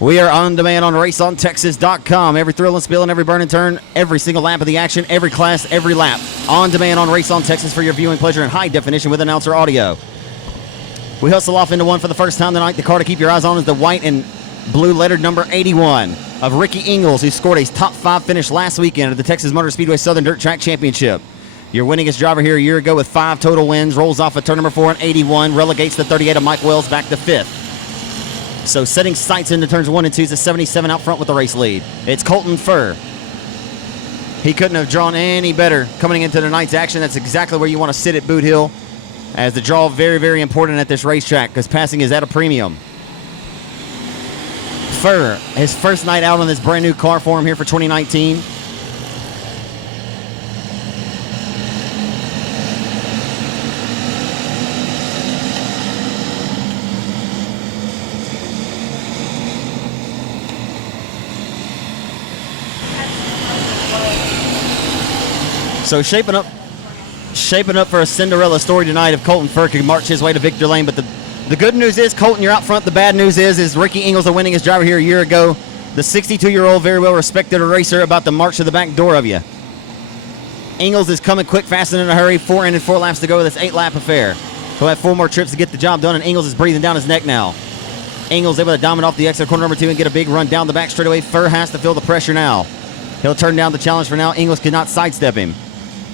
We are on demand on RaceOnTexas.com. Every thrill and spill and every burn and turn, every single lap of the action, every class, every lap. On demand on Race on Texas for your viewing pleasure in high definition with announcer audio. We hustle off into one for the first time tonight. The car to keep your eyes on is the white and blue lettered number 81 of Ricky Ingles, who scored a top 5 finish last weekend at the Texas Motor Speedway Southern Dirt Track Championship. Your winningest driver here a year ago with 5 total wins, rolls off at turn number 4 and 81, relegates the 38 of Mike Wells back to 5th. So setting sights into turns 1 and 2 is a 77 out front with the race lead. It's Colton Furr. He couldn't have drawn any better coming into tonight's action. That's exactly where you want to sit at Boot Hill, as the draw very, very important at this racetrack because passing is at a premium. Furr, his first night out on this brand new car for him here for 2019. So shaping up for a Cinderella story tonight if Colton Furr can march his way to victory lane. But the good news is, Colton, you're out front. The bad news is Ricky Ingles, the winningest driver here a year ago, the 62-year-old, very well-respected racer, about to march to the back door of you. Ingles is coming quick, fast, and in a hurry. 4 in and 4 laps to go with this 8-lap affair. He'll have 4 more trips to get the job done, and Ingles is breathing down his neck now. Ingles able to dominate off the exit corner number 2 and get a big run down the back straightaway. Furr has to feel the pressure now. He'll turn down the challenge for now. Ingles cannot sidestep him.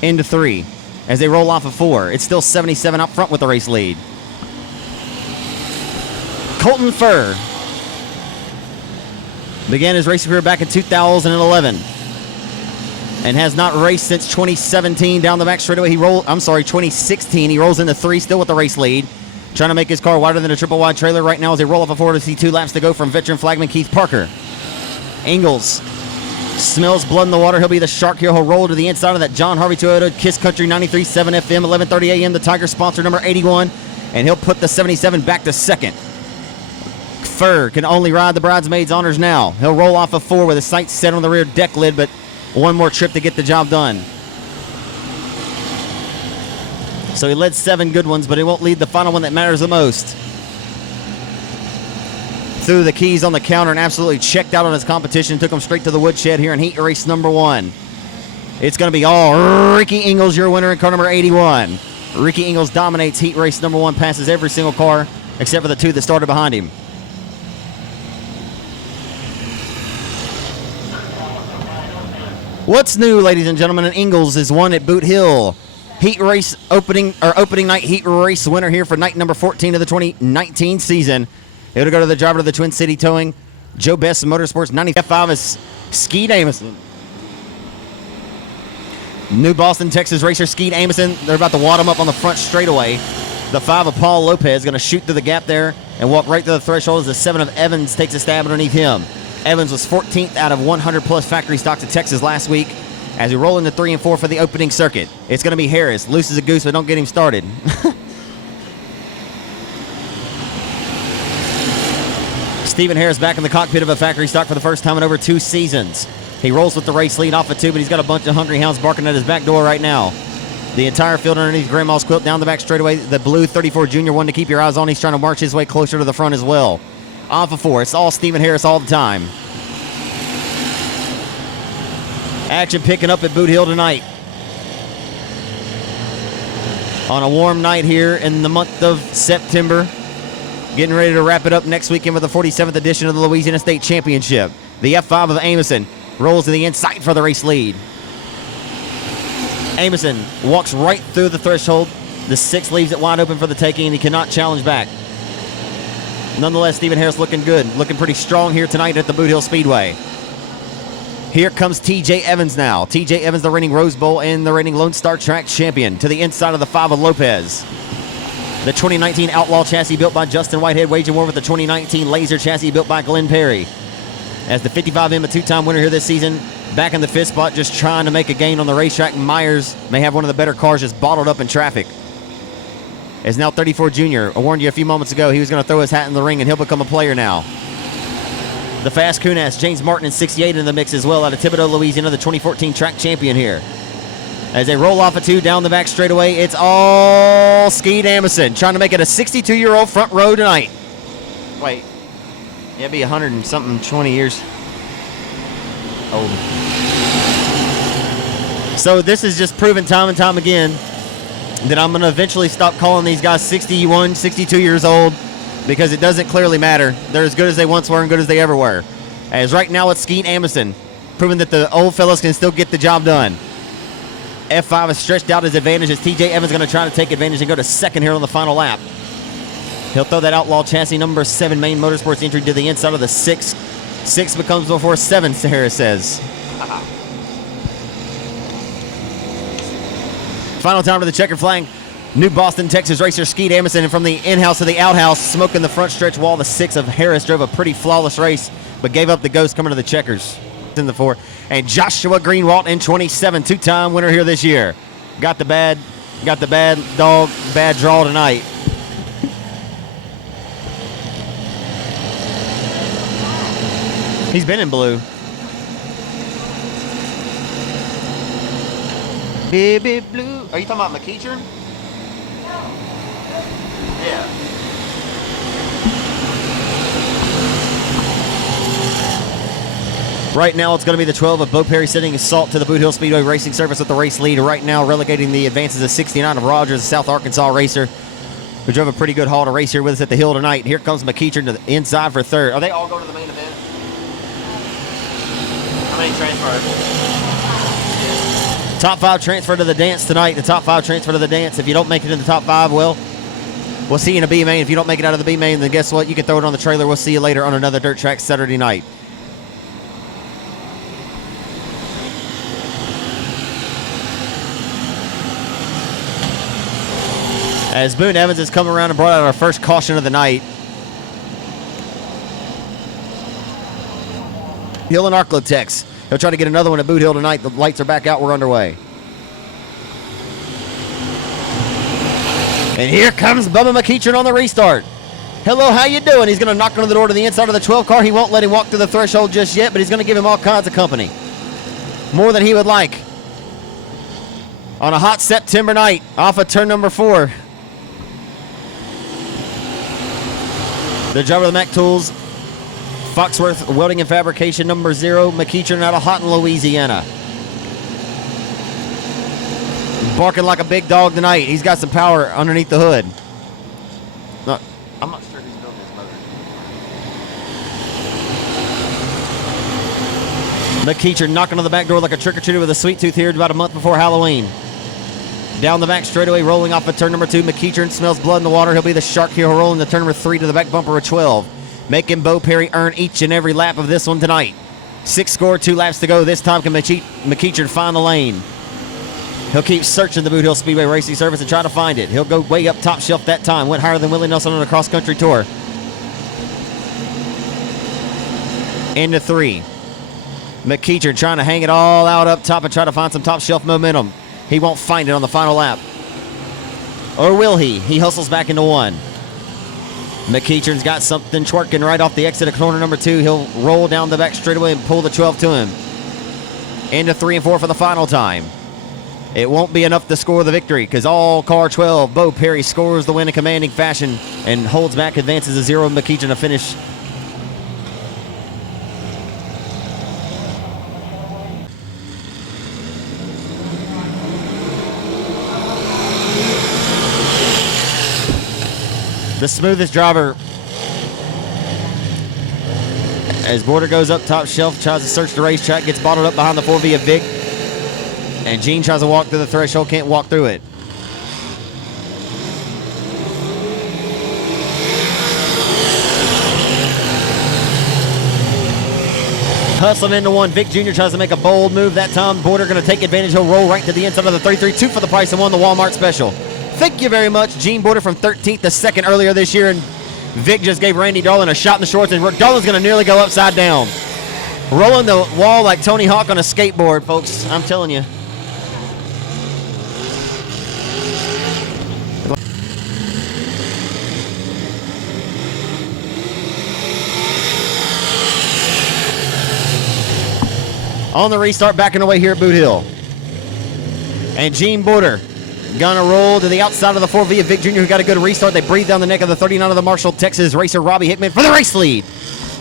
Into 3 as they roll off of 4. It's still 77 up front with the race lead. Colton Furr began his racing career back in 2011 and has not raced since 2017 down the back straightaway. 2016. He rolls into 3 still with the race lead, trying to make his car wider than a triple wide trailer right now as they roll off of 4 to see 2 laps to go from veteran flagman Keith Parker. Ingles smells blood in the water. He'll be the shark here. He'll roll to the inside of that John Harvey Toyota Kiss Country 93.7 FM, 11:30 a.m. The Tiger sponsor number 81, and he'll put the 77 back to second. Furr can only ride the bridesmaid's honors now. He'll roll off of 4 with his sights set on the rear deck lid, but one more trip to get the job done. So he led 7 good ones, but he won't lead the final one that matters the most. Threw the keys on the counter and absolutely checked out on his competition. Took him straight to the woodshed here in heat race number 1. It's going to be all Ricky Ingles, your winner in car number 81. Ricky Ingles dominates heat race number 1, passes every single car except for the 2 that started behind him. What's new, ladies and gentlemen? And Ingles is won at Boot Hill. Heat race opening night heat race winner here for night number 14 of the 2019 season. It'll go to the driver of the Twin City Towing, Joe Best Motorsports 95 is Skeet Amison. New Boston, Texas racer Skeet Amison. They're about to wad him up on the front straightaway. The 5 of Paul Lopez going to shoot through the gap there and walk right through the threshold as the 7 of Evans takes a stab underneath him. Evans was 14th out of 100-plus factory stocks at Texas last week as we roll into 3 and 4 for the opening circuit. It's going to be Harris. Loose as a goose, but don't get him started. Stephen Harris back in the cockpit of a factory stock for the first time in over 2 seasons. He rolls with the race lead off of 2, but he's got a bunch of hungry hounds barking at his back door right now. The entire field underneath Grandma's quilt down the back straightaway. The blue 34 Junior one to keep your eyes on. He's trying to march his way closer to the front as well. Off of 4. It's all Stephen Harris all the time. Action picking up at Boot Hill tonight. On a warm night here in the month of September. Getting ready to wrap it up next weekend with the 47th edition of the Louisiana State Championship. The F5 of Amison rolls to the inside for the race lead. Amison walks right through the threshold. The 6 leaves it wide open for the taking, and he cannot challenge back. Nonetheless, Stephen Harris looking good. Looking pretty strong here tonight at the Boothill Speedway. Here comes T.J. Evans now. T.J. Evans, the reigning Rose Bowl and the reigning Lone Star Track champion, to the inside of the 5 of Lopez. The 2019 Outlaw chassis built by Justin Whitehead waging war with the 2019 Laser chassis built by Glenn Perry. As the 55M, a 2-time winner here this season, back in the 5th spot, just trying to make a gain on the racetrack. Myers may have one of the better cars just bottled up in traffic. Is now 34 Junior. I warned you a few moments ago he was going to throw his hat in the ring and he'll become a player now. The fast Kunas, James Martin in 68 in the mix as well out of Thibodaux, Louisiana, the 2014 track champion here. As they roll off a 2 down the back straightaway, it's all Skeet Amison trying to make it a 62-year-old front row tonight. Wait. Yeah, it'd be 100 and something, 20 years old. So this is just proven time and time again that I'm going to eventually stop calling these guys 61, 62 years old, because it doesn't clearly matter. They're as good as they once were and good as they ever were. As right now it's Skeet Amundsen, proving that the old fellas can still get the job done. F5 has stretched out his advantage as TJ Evans going to try to take advantage and go to second here on the final lap. He'll throw that Outlaw chassis number 7 Main Motorsports entry to the inside of the 6. 6 becomes before 7, Harris says. Final time to the checkered flag. New Boston, Texas racer Skeet Amundsen, and from the in-house to the outhouse, smoking the front stretch wall. The 6 of Harris drove a pretty flawless race, but gave up the ghost coming to the checkers in the 4. And Joshua Greenwood in 27, two-time winner here this year. Got the bad dog, bad draw tonight. He's been in blue. Baby blue. Are you talking about McEachern? Yeah. Right now, it's going to be the 12 of Bo Perry sending assault to the Boothill Speedway Racing Service with the race lead. Right now, relegating the advances of 69 of Rogers, a South Arkansas racer, who drove a pretty good haul to race here with us at the hill tonight. Here comes McEachern to the inside for third. Are they all going to the main event? How many transfers? Top 5 transfer to the dance tonight. The top 5 transfer to the dance. If you don't make it in the top 5, well, we'll see you in a B main. If you don't make it out of the B main, then guess what? You can throw it on the trailer. We'll see you later on another dirt track Saturday night. As Boone Evans has come around and brought out our first caution of the night. Hill and Arclotex. He'll try to get another one at Boot Hill tonight. The lights are back out. We're underway. And here comes Bubba McEachern on the restart. Hello, how you doing? He's going to knock on the door to the inside of the 12 car. He won't let him walk through the threshold just yet, but he's going to give him all kinds of company. More than he would like. On a hot September night, off of turn number 4. The driver of the Mac Tools, Foxworth Welding and Fabrication number 0, McEachern out of Houghton, Louisiana. Barking like a big dog tonight. He's got some power underneath the hood. No, I'm not sure who's building this motor. McEachern knocking on the back door like a trick-or-treater with a sweet tooth here about a month before Halloween. Down the back straightaway, rolling off of turn number 2. McEachern smells blood in the water. He'll be the shark here, rolling the turn number 3 to the back bumper of 12. Making Bo Perry earn each and every lap of this one tonight. 6 score, 2 laps to go. This time can McEachern find the lane. He'll keep searching the Boot Hill Speedway Racing Service and try to find it. He'll go way up top shelf that time. Went higher than Willie Nelson on a cross-country tour. Into 3. McEachern trying to hang it all out up top and try to find some top shelf momentum. He won't find it on the final lap. Or will he? He hustles back into 1. McEachern's got something twerking right off the exit of corner number 2. He'll roll down the back straightaway and pull the 12 to him. Into 3 and 4 for the final time. It won't be enough to score the victory because all car 12, Bo Perry scores the win in commanding fashion and holds back, advances a 0. McEachern to finish. The smoothest driver as Border goes up top shelf, tries to search the racetrack, gets bottled up behind the 4V of Vic. And Gene tries to walk through the threshold, can't walk through it. Hustling into 1. Vic Jr. tries to make a bold move that time. Border going to take advantage. He'll roll right to the inside of the 332 for the price of 1, the Walmart special. Thank you very much, Gene Border from 13th to 2nd earlier this year. And Vic just gave Randy Darlin a shot in the shorts, and Darlin's going to nearly go upside down. Rolling the wall like Tony Hawk on a skateboard, folks. I'm telling you. On the restart, backing away here at Boot Hill. And Gene Border gonna roll to the outside of the 4V of Vic Jr., who got a good restart. They breathe down the neck of the 39 of the Marshall, Texas racer Robbie Hickman for the race lead.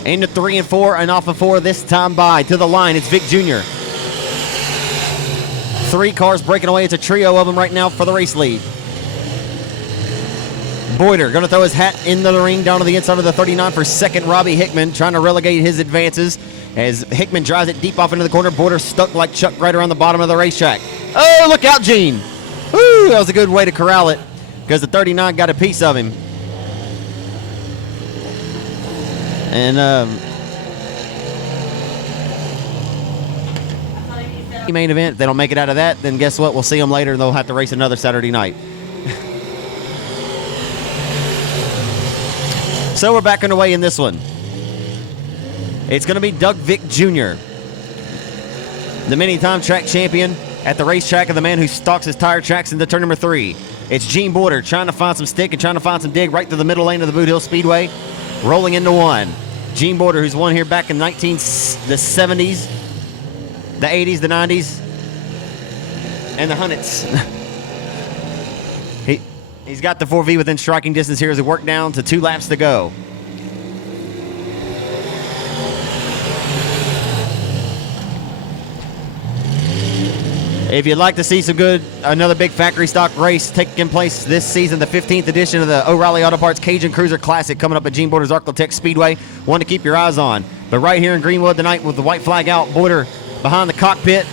Into 3 and 4, and off of 4 this time by. To the line, it's Vic Jr. 3 cars breaking away. It's a trio of them right now for the race lead. Boyder going to throw his hat into the ring down to the inside of the 39 for second. Robbie Hickman trying to relegate his advances as Hickman drives it deep off into the corner. Boyder stuck like Chuck right around the bottom of the racetrack. Oh, look out, Gene. Woo, that was a good way to corral it because the 39 got a piece of him. And main event, if they don't make it out of that, then guess what? We'll see them later and they'll have to race another Saturday night. So we're back underway in this one. It's going to be Doug Vick Jr., the many-time track champion at the racetrack, and the man who stalks his tire tracks into turn number 3. It's Gene Boyder trying to find some stick and trying to find some dig right through the middle lane of the Boothill Speedway, rolling into 1. Gene Boyder, who's won here back in the 70s, the 80s, the 90s, and the 100s. He's got the 4V within striking distance here as we work down to 2 laps to go. If you'd like to see another big factory stock race taking place this season, the 15th edition of the O'Reilly Auto Parts Cajun Cruiser Classic coming up at Gene Boyder's Arclitect Speedway, one to keep your eyes on. But right here in Greenwood tonight with the white flag out, Boyder behind the cockpit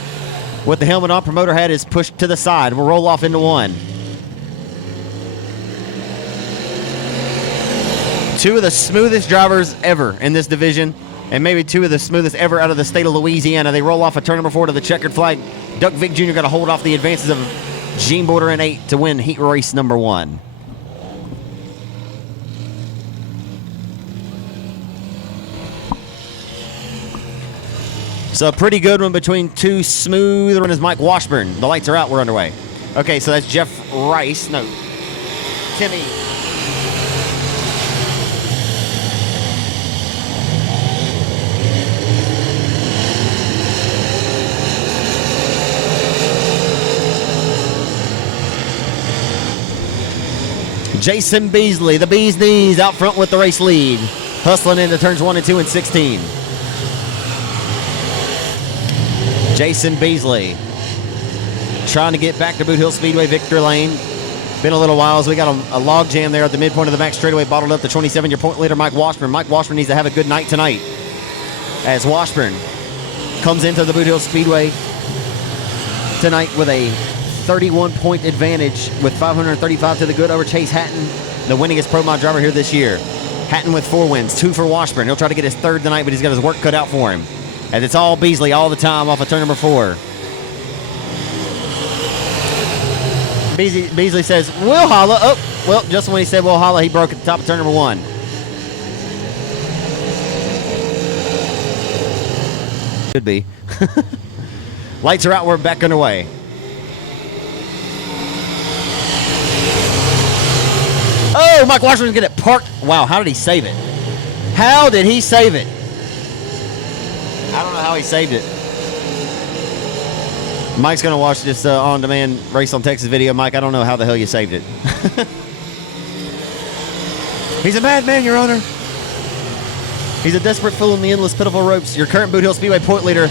with the helmet on, promoter hat is pushed to the side. We'll roll off into 1. 2 of the smoothest drivers ever in this division, and maybe 2 of the smoothest ever out of the state of Louisiana. They roll off a turn number 4 to the checkered flag. Doug Vick Jr. got to hold off the advances of Gene Boyder in 8 to win heat race number 1. So a pretty good one between 2 smooth runners. Mike Washburn. The lights are out. We're underway. Okay, so that's Jeff Rice. No, Timmy. Jason Beasley, the Bee's Knees, out front with the race lead. Hustling into turns 1 and 2 and 16. Jason Beasley trying to get back to Boothill Speedway, Victor Lane. Been a little while as we got a log jam there at the midpoint of the back straightaway, bottled up the 27-year point leader, Mike Washburn. Mike Washburn needs to have a good night tonight as Washburn comes into the Boothill Speedway tonight with a 31-point advantage with 535 to the good over Chase Hatton, the winningest Pro Mod driver here this year. Hatton with 4 wins, 2 for Washburn. He'll try to get his 3rd tonight, but he's got his work cut out for him. And it's all Beasley all the time off of turn number 4. Beasley says, we'll holla. Oh, well, just when he said we'll holla, he broke at the top of turn number 1. Could be. Lights are out, we're back underway. Oh, Mike Washburn's going to get parked. Wow, how did he save it? How did he save it? I don't know how he saved it. Mike's going to watch this on-demand Race on Texas video. Mike, I don't know how the hell you saved it. He's a madman, Your Honor. He's a desperate fool in the endless, pitiful ropes. Your current Boothill Speedway point leader.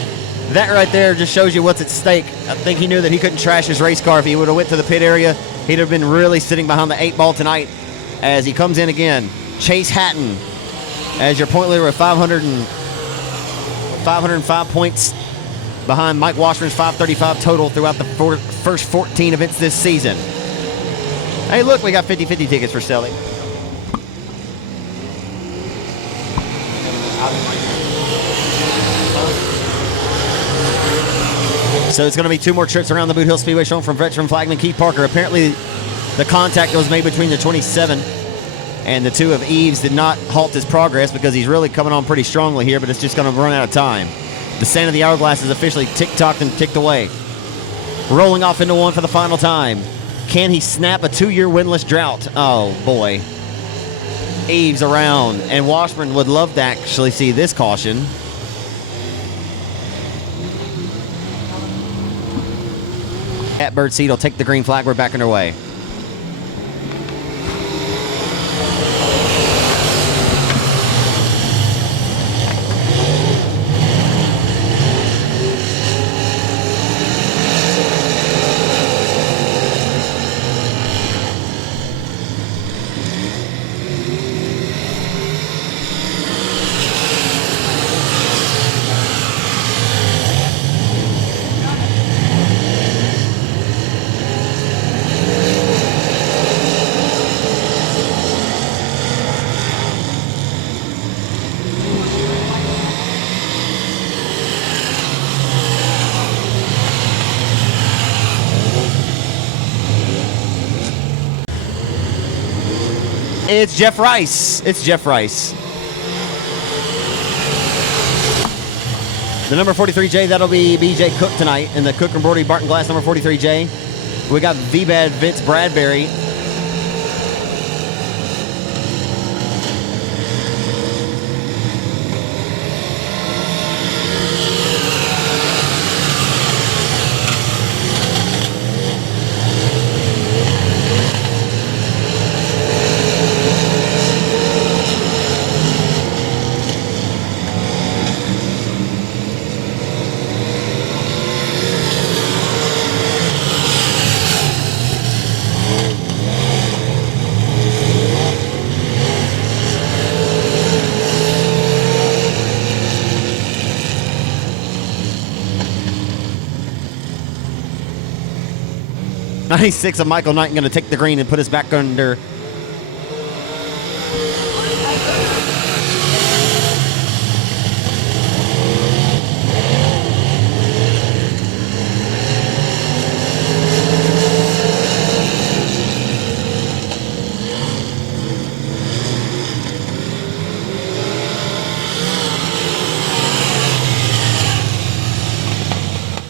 That right there just shows you what's at stake. I think he knew that he couldn't trash his race car. If he would have went to the pit area, he'd have been really sitting behind the 8 ball tonight. As he comes in again, Chase Hatton as your point leader with 505 points behind Mike Washburn's 535 total throughout the first 14 events this season. Hey, look, we got 50-50 tickets for selling. So it's going to be 2 more trips around the Boothill Speedway shown from veteran flagman Keith Parker. Apparently, the contact that was made between the 27 and the 2 of Eves did not halt his progress because he's really coming on pretty strongly here, but it's just going to run out of time. The sand of the hourglass is officially tick-tocked and ticked away. Rolling off into 1 for the final time. Can he snap a 2-year winless drought? Oh, boy. Eves around, and Washburn would love to actually see this caution. Catbird seat will take the green flag. We're back underway. It's Jeff Rice. It's Jeff Rice. The number 43J, that'll be BJ Cook tonight in the Cook and Brody Barton Glass number 43J. We got VBAD Vince Bradbury. '96 of Michael Knighton going to take the green and put us back under.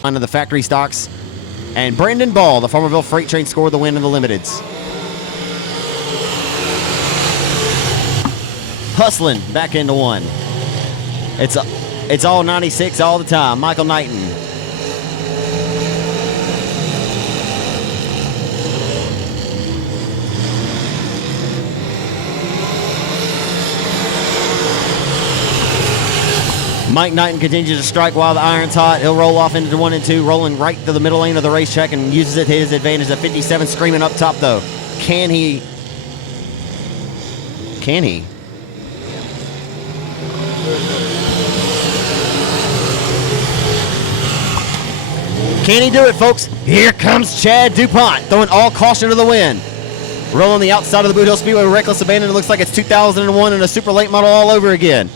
Under the factory stocks. And Brandon Ball, the Farmerville Freight Train, scored the win in the Limiteds. Hustling back into one. It's all 96 all the time. Michael Knighton. Mike Knighton continues to strike while the iron's hot. He'll roll off into 1 and 2, rolling right to the middle lane of the racetrack and uses it to his advantage. The 57 screaming up top, though. Can he? Can he? Can he do it, folks? Here comes Chad Dupont, throwing all caution to the wind. Rolling the outside of the Boothill Speedway with reckless abandon. It looks like it's 2001 and a super late model all over again.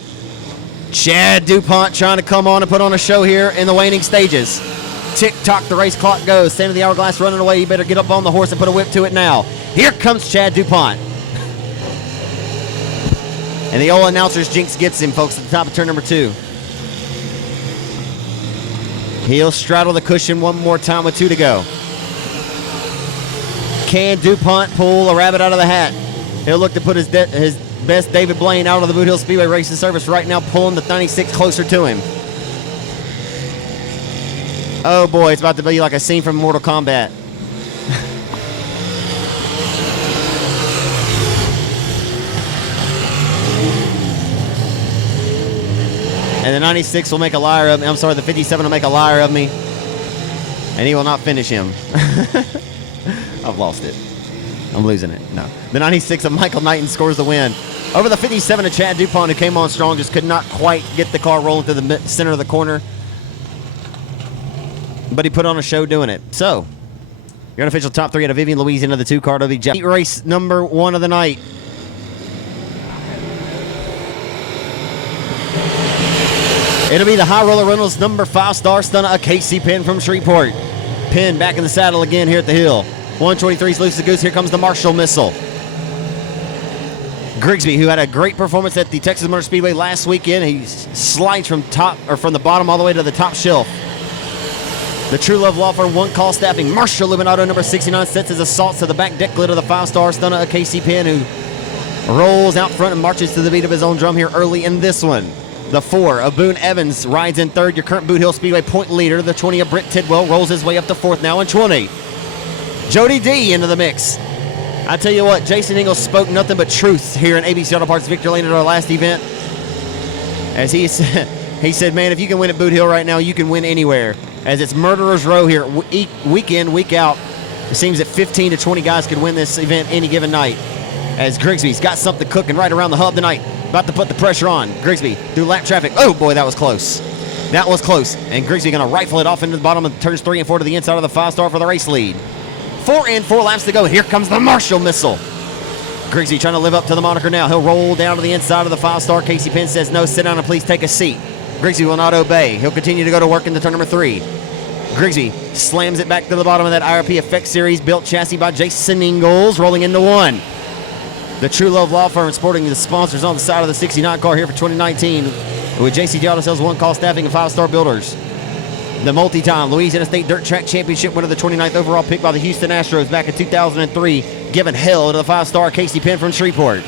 Chad Dupont trying to come on and put on a show here in the waning stages. Tick-tock, the race clock goes. Stand of the hourglass running away. You better get up on the horse and put a whip to it now. Here comes Chad Dupont. And the old announcer's jinx gets him, folks, at the top of turn number 2. He'll straddle the cushion one more time with 2 to go. Can Dupont pull a rabbit out of the hat? He'll look to put his best David Blaine out of the Boothill Speedway Racing Service right now, pulling the 96 closer to him. Oh boy, it's about to be like a scene from Mortal Kombat. And the 96 will make a liar of me. I'm sorry, the 57 will make a liar of me. And he will not finish him. I've lost it. I'm losing it. No. The 96 of Michael Knighton scores the win. Over the 57 of Chad Dupont, who came on strong, just could not quite get the car rolling to the center of the corner. But he put on a show doing it. So, your unofficial top 3 out of Vivian, Louisiana, the 2-car of the Heat race number 1 of the night. It'll be the High Roller Reynolds number 5-star stunner, a Casey Penn from Shreveport. Penn back in the saddle again here at the hill. 123's loose the goose. Here comes the Marshall missile. Grigsby, who had a great performance at the Texas Motor Speedway last weekend, he slides from the bottom all the way to the top shelf. The True Love Law Firm 1-call staffing. Marshall Illuminato number 69 sets his assaults to the back deck lid of the 5-star stunner, a Casey Penn, who rolls out front and marches to the beat of his own drum here early in this one. The 4 of Boone Evans rides in third, your current Boothill Speedway point leader. The 20 of Britt Tidwell rolls his way up to 4th now in 20. Jody D into the mix. I tell you what, Jason Ingalls spoke nothing but truth here in ABC Auto Parts Victor Lane at our last event. As he said, man, if you can win at Boot Hill right now, you can win anywhere. As it's Murderer's Row here, week in, week out. It seems that 15 to 20 guys could win this event any given night. As Grigsby's got something cooking right around the hub tonight. About to put the pressure on. Grigsby through lap traffic. Oh boy, that was close. That was close. And Grigsby going to rifle it off into the bottom of turns 3 and 4 to the inside of the 5-star for the race lead. 4 and 4 laps to go. Here comes the Marshall missile. Grigsby trying to live up to the moniker now. He'll roll down to the inside of the 5-star. Casey Penn says, no, sit down and please take a seat. Grigsby will not obey. He'll continue to go to work into turn number 3. Grigsby slams it back to the bottom of that IRP Effect Series built chassis by Jason Ingalls, rolling into 1. The True Love Law Firm sporting the sponsors on the side of the 69 car here for 2019 with JCJ Auto Sales, One Call Staffing, and 5-Star Builders. The multi-time Louisiana State Dirt Track Championship winner, the 29th overall pick by the Houston Astros back in 2003, giving hell to the 5-star Casey Penn from Shreveport.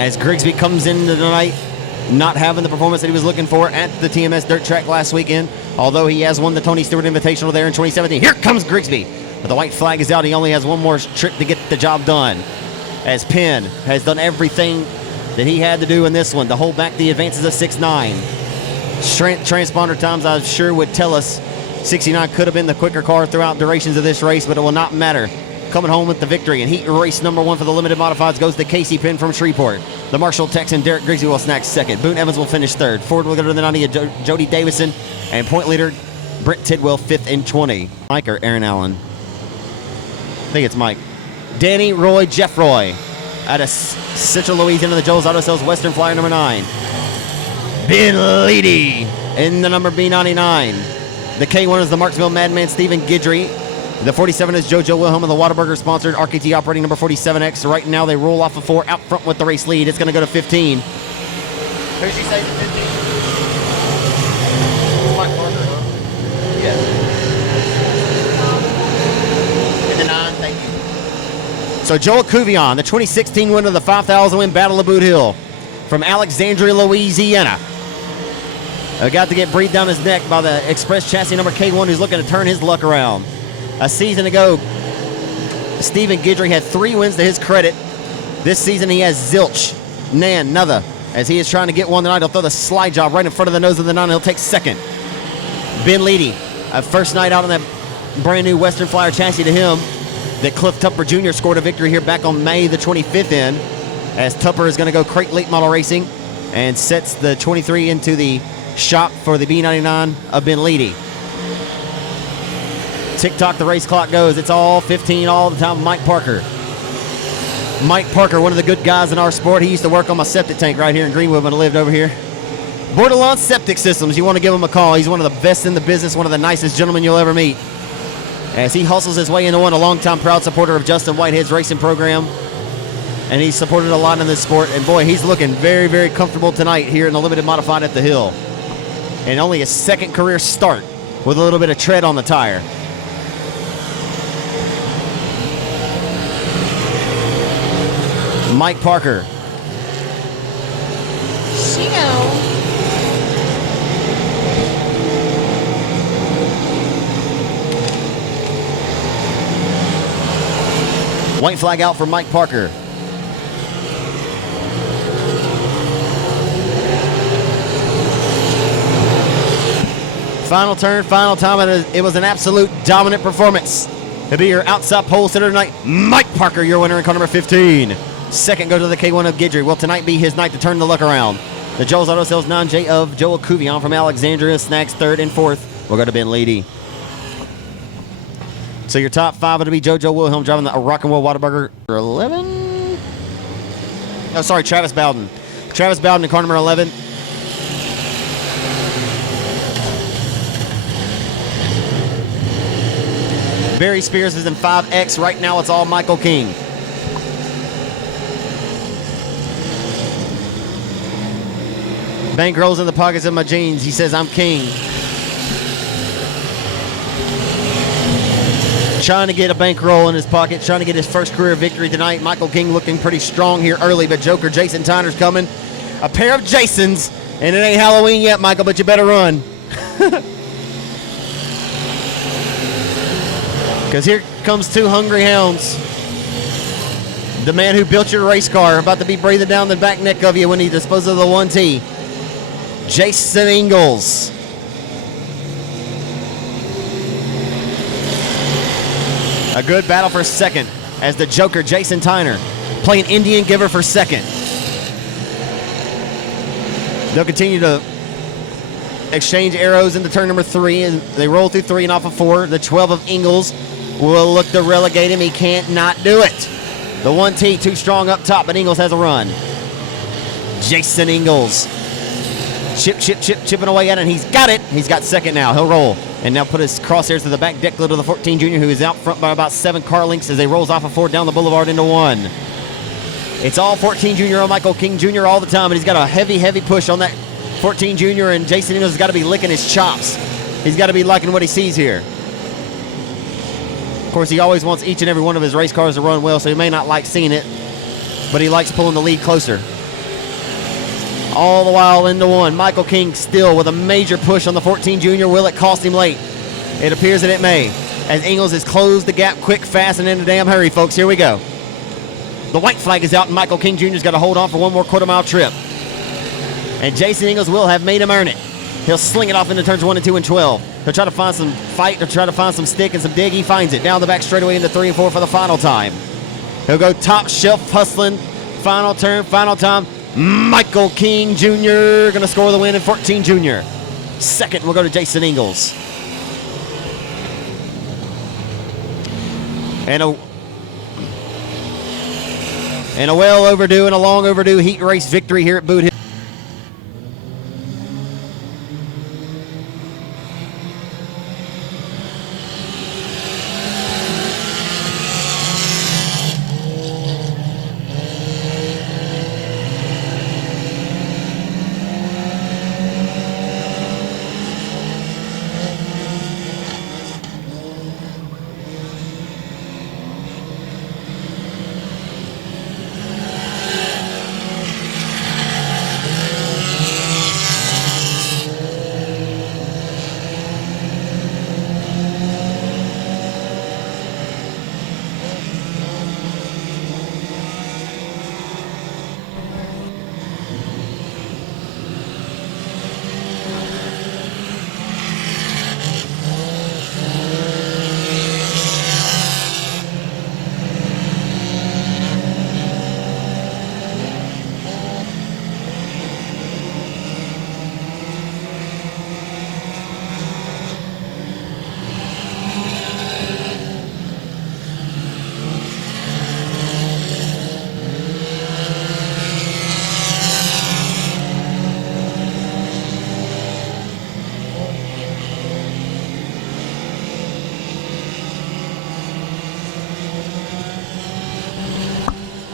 As Grigsby comes into the night, not having the performance that he was looking for at the TMS Dirt Track last weekend, although he has won the Tony Stewart Invitational there in 2017. Here comes Grigsby. But the white flag is out. He only has one more trip to get the job done, as Penn has done everything that he had to do in this one to hold back the advances of 6'9". Transponder times, I'm sure, would tell us 69 could have been the quicker car throughout durations of this race, but it will not matter. Coming home with the victory and heat race number 1 for the limited modifieds goes to Casey Penn from Shreveport. The Marshall Texan Derrick Grigsby will snag second. Boone Evans will finish third. Ford will go to the 90 of Jody Davison, and point leader Brent Tidwell 5th and 20. Mike or Aaron Allen? I think it's Mike. Danny Roy Jeffroy out of Central Louisiana, the Joel's Auto Sales Western Flyer number 9. Ben Leedy in the number B99. The K1 is the Marksville Madman Stephen Guidry. The 47 is JoJo Wilhelm of the Whataburger sponsored RKT operating number 47X. Right now they roll off of 4 out front with the race lead. It's going to go to 15. Who's she say for 15? Mike Parker, huh? Yes. And the 9, thank you. So Joel Cuvion, the 2016 winner of the 5,000 win Battle of Boot Hill from Alexandria, Louisiana. Got to get breathed down his neck by the Express Chassis number K1 who's looking to turn his luck around. A season ago, Stephen Guidry had 3 wins to his credit. This season he has zilch, none, as he is trying to get one tonight. He'll throw the slide job right in front of the nose of the 9. He'll take second. Ben Leedy, a first night out on that brand new Western Flyer chassis to him that Cliff Tupper Jr. scored a victory here back on May the 25th in, as Tupper is going to go crate late model racing and sets the 23 into the shop for the B99 of Ben Leedy. Tick-tock, the race clock goes. It's all 15 all the time. Mike Parker. Mike Parker, one of the good guys in our sport. He used to work on my septic tank right here in Greenwood when I lived over here. Bordelon Septic Systems, you want to give him a call. He's one of the best in the business, one of the nicest gentlemen you'll ever meet. As he hustles his way into one, a longtime proud supporter of Justin Whitehead's racing program. And he's supported a lot in this sport. And boy, he's looking very, very comfortable tonight here in the limited modified at the Hill. And only his second career start with a little bit of tread on the tire. Mike Parker. White flag out for Mike Parker. Final turn, final time. It was an absolute dominant performance. To be your outside pole sitter tonight, Mike Parker, your winner in car number 15. Second goes to the K1 of Guidry. Will tonight be his night to turn the luck around? The Joel's Auto Sales 9J of Joel Cuvion from Alexandria snags 3rd and 4th. We'll go to Ben Leedy. So your top 5 would be JoJo Wilhelm driving the Rock and Roll Whataburger 11. Oh, sorry, Travis Bowden. Travis Bowden in car number 11. Barry Spears is in 5X. Right now it's all Michael King. Bankrolls in the pockets of my jeans. He says, I'm king. Trying to get a bankroll in his pocket, trying to get his first career victory tonight. Michael King looking pretty strong here early, but Joker Jason Tyner's coming. A pair of Jasons, and it ain't Halloween yet, Michael, but you better run. Because here comes 2 hungry hounds. The man who built your race car about to be breathing down the back neck of you when he disposes of the 1T. Jason Ingalls. A good battle for second as the Joker, Jason Tyner, playing Indian Giver for second. They'll continue to exchange arrows into turn number 3, and they roll through 3 and off of 4. The 12 of Ingalls will look to relegate him. He can't not do it. The 1T too strong up top, but Ingalls has a run. Jason Ingalls. Chipping away at it, and he's got it. He's got second now. He'll roll. And now put his crosshairs to the back deck lid of the 14 Junior, who is out front by about 7 car lengths as they rolls off a 4 down the boulevard into 1. It's all 14 Junior on Michael King Jr. all the time, and he's got a heavy push on that 14 Junior, and Jason Ingles has got to be licking his chops. He's got to be liking what he sees here. Of course, he always wants each and every one of his race cars to run well, so he may not like seeing it, but he likes pulling the lead closer. All the while into 1. Michael King still with a major push on the 14 Junior. Will it cost him late? It appears that it may, as Ingles has closed the gap quick, fast, and in a damn hurry, folks. Here we go. The white flag is out, and Michael King Jr.'s got to hold on for one more quarter-mile trip. And Jason Ingles will have made him earn it. He'll sling it off into turns 1 and 2 and 12. He'll try to find some fight, he'll try to find some stick and some dig. He finds it. Down the back straightaway into 3 and 4 for the final time. He'll go top shelf hustling. Final turn, final time. Michael King Jr. going to score the win in 14 Junior. Second will go to Jason Ingles. And a well overdue and a long overdue heat race victory here at Boothill.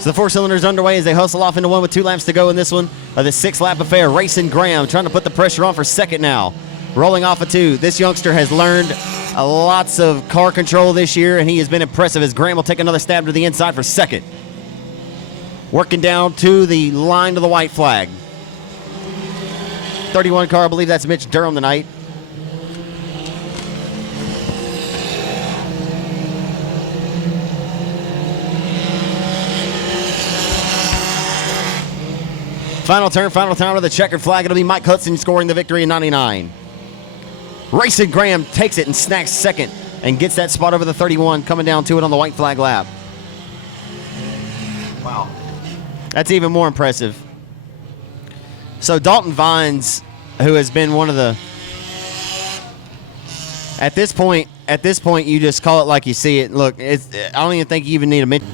So the 4 cylinders underway as they hustle off into 1 with 2 laps to go in this one of the 6-lap affair. Racing Graham trying to put the pressure on for second now. Rolling off a 2. This youngster has learned lots of car control this year, and he has been impressive as Graham will take another stab to the inside for second. Working down to the line to the white flag. 31 car, I believe that's Mitch Durham tonight. Final turn, final time of the checkered flag. It'll be Mike Hudson scoring the victory in 99. Racing Graham takes it and snacks second and gets that spot over the 31, coming down to it on the white flag lap. Wow. That's even more impressive. So Dalton Vines, who has been one of the... At this point, you just call it like you see it. Look, I don't even think you even need a mention.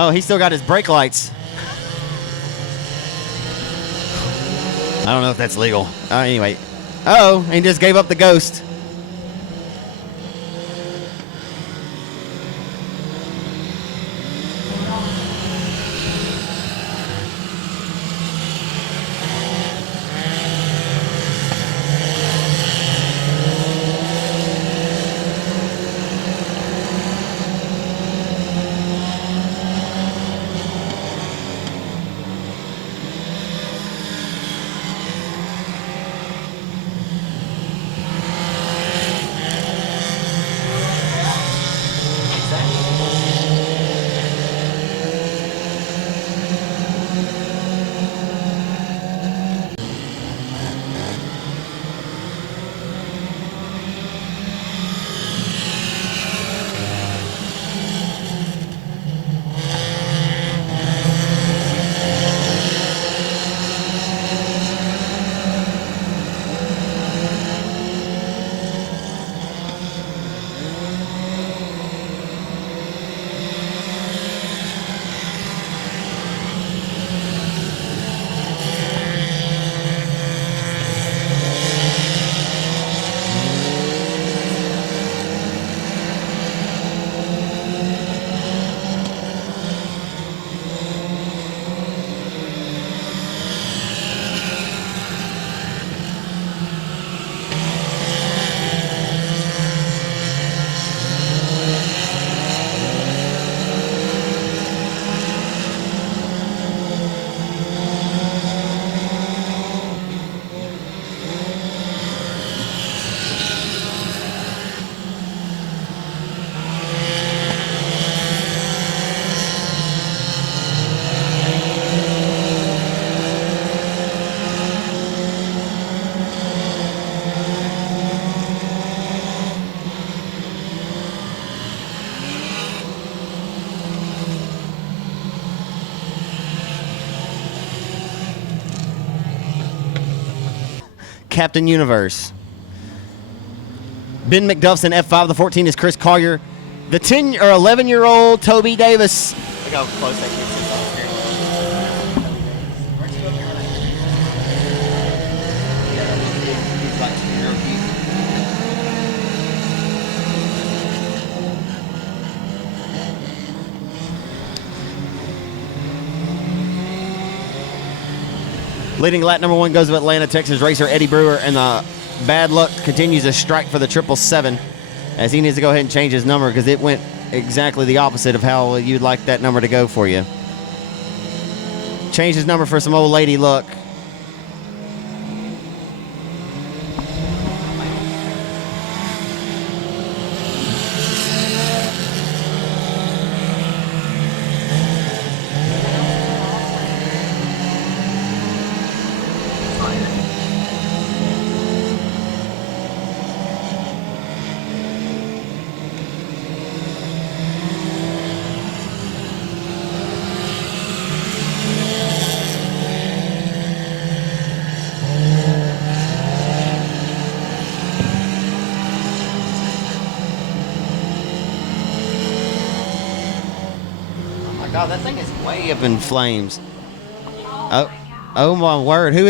Oh, he still got his brake lights. I don't know if that's legal. Anyway. Uh-oh, he just gave up the ghost. Captain Universe. Ben McDuff's in F5. The 14 is Chris Collier. The 10 or 11-year-old Toby Davis. Look how close that kid sits on the steering wheel. Where'd you go behind? He's like 2-year-old kid. Leading lap number 1 goes to Atlanta, Texas racer Eddie Brewer, and the bad luck continues to strike for the 777 as he needs to go ahead and change his number because it went exactly the opposite of how you'd like that number to go for you. Change his number for some old lady luck. God, that thing is way up in flames. Oh my word. Who?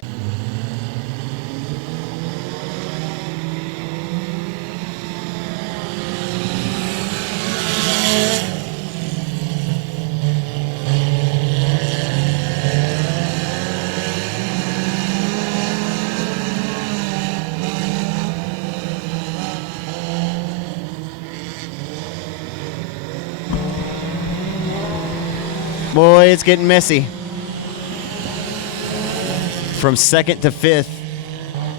Boy, it's getting messy. From 2nd to 5th.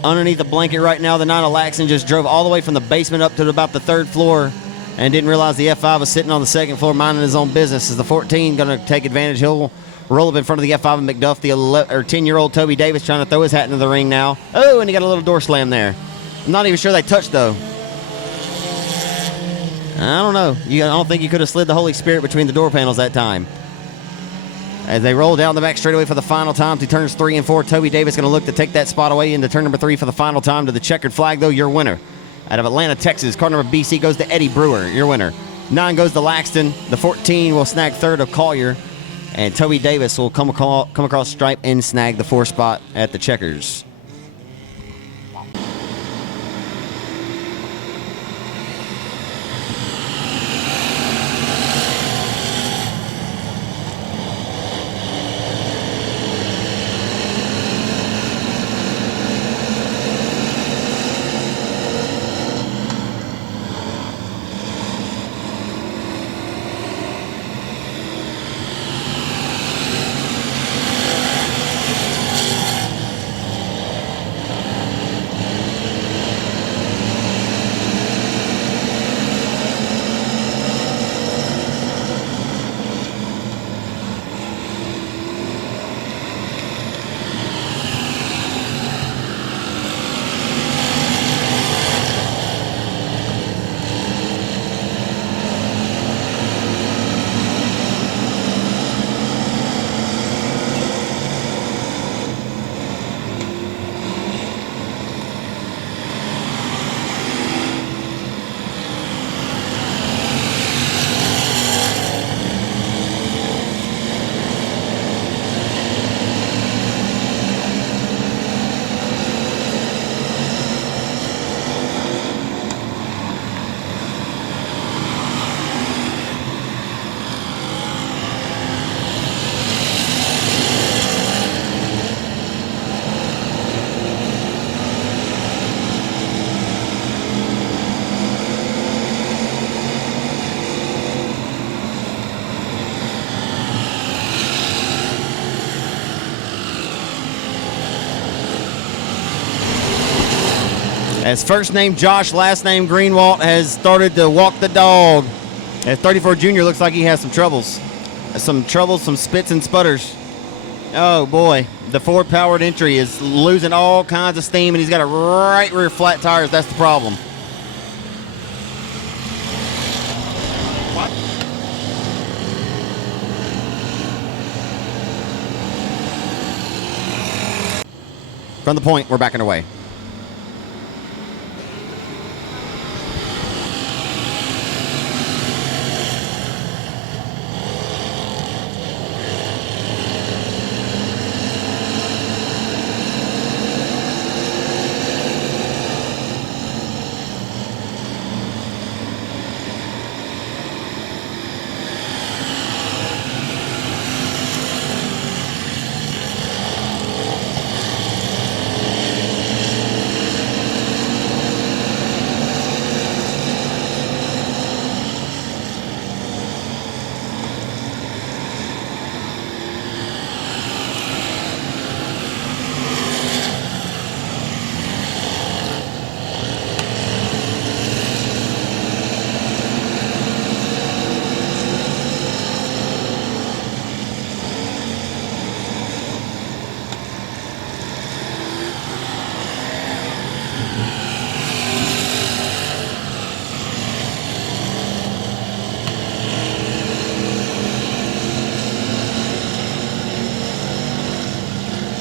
Underneath the blanket right now, the 9 of Laxton just drove all the way from the basement up to about the 3rd floor and didn't realize the F5 was sitting on the 2nd floor minding his own business. Is the 14 going to take advantage? He'll roll up in front of the F5 of McDuff, the 10-year-old Toby Davis trying to throw his hat into the ring now. Oh, and he got a little door slam there. I'm not even sure they touched, though. I don't know. I don't think you could have slid the Holy Spirit between the door panels that time. As they roll down the back straightaway for the final time to turns 3 and 4, Toby Davis going to look to take that spot away into turn number 3 for the final time to the checkered flag, though, your winner. Out of Atlanta, Texas, car number BC goes to Eddie Brewer, your winner. 9 goes to Laxton. The 14 will snag 3rd of Collier. And Toby Davis will come across stripe and snag the 4th spot at the checkers. As first name Josh, last name Greenwood has started to walk the dog. As 34 Junior looks like he has some troubles. Some spits and sputters. Oh boy, the Ford powered entry is losing all kinds of steam and he's got a right rear flat tires. That's the problem. From the point, we're backing away.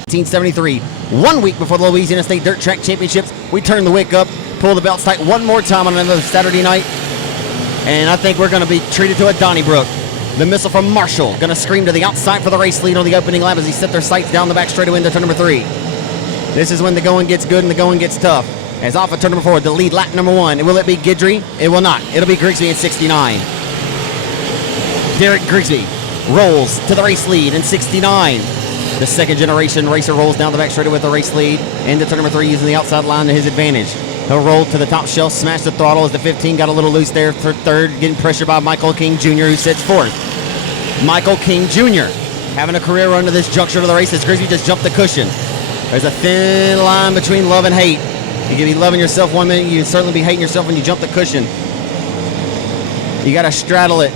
1973. 1 week before the Louisiana State Dirt Track Championships, we turn the wick up, pull the belts tight one more time on another Saturday night, and I think we're going to be treated to a Donnybrook. The missile from Marshall going to scream to the outside for the race lead on the opening lap as he set their sights down the back straightaway into turn number 3. This is when the going gets good and the going gets tough. As off of turn number 4, the lead lap number 1. Will it be Guidry? It will not. It'll be Grigsby in 69. Derrick Grigsby rolls to the race lead in 69. The second generation racer rolls down the back straightaway with the race lead into turn number 3 using the outside line to his advantage. He'll roll to the top shelf, smash the throttle as the 15 got a little loose there for third, getting pressured by Michael King Jr., who sits fourth. Michael King Jr. having a career run to this juncture of the race as Grigsby just jumped the cushion. There's a thin line between love and hate. You can be loving yourself one minute, you can certainly be hating yourself when you jump the cushion. You got to straddle it.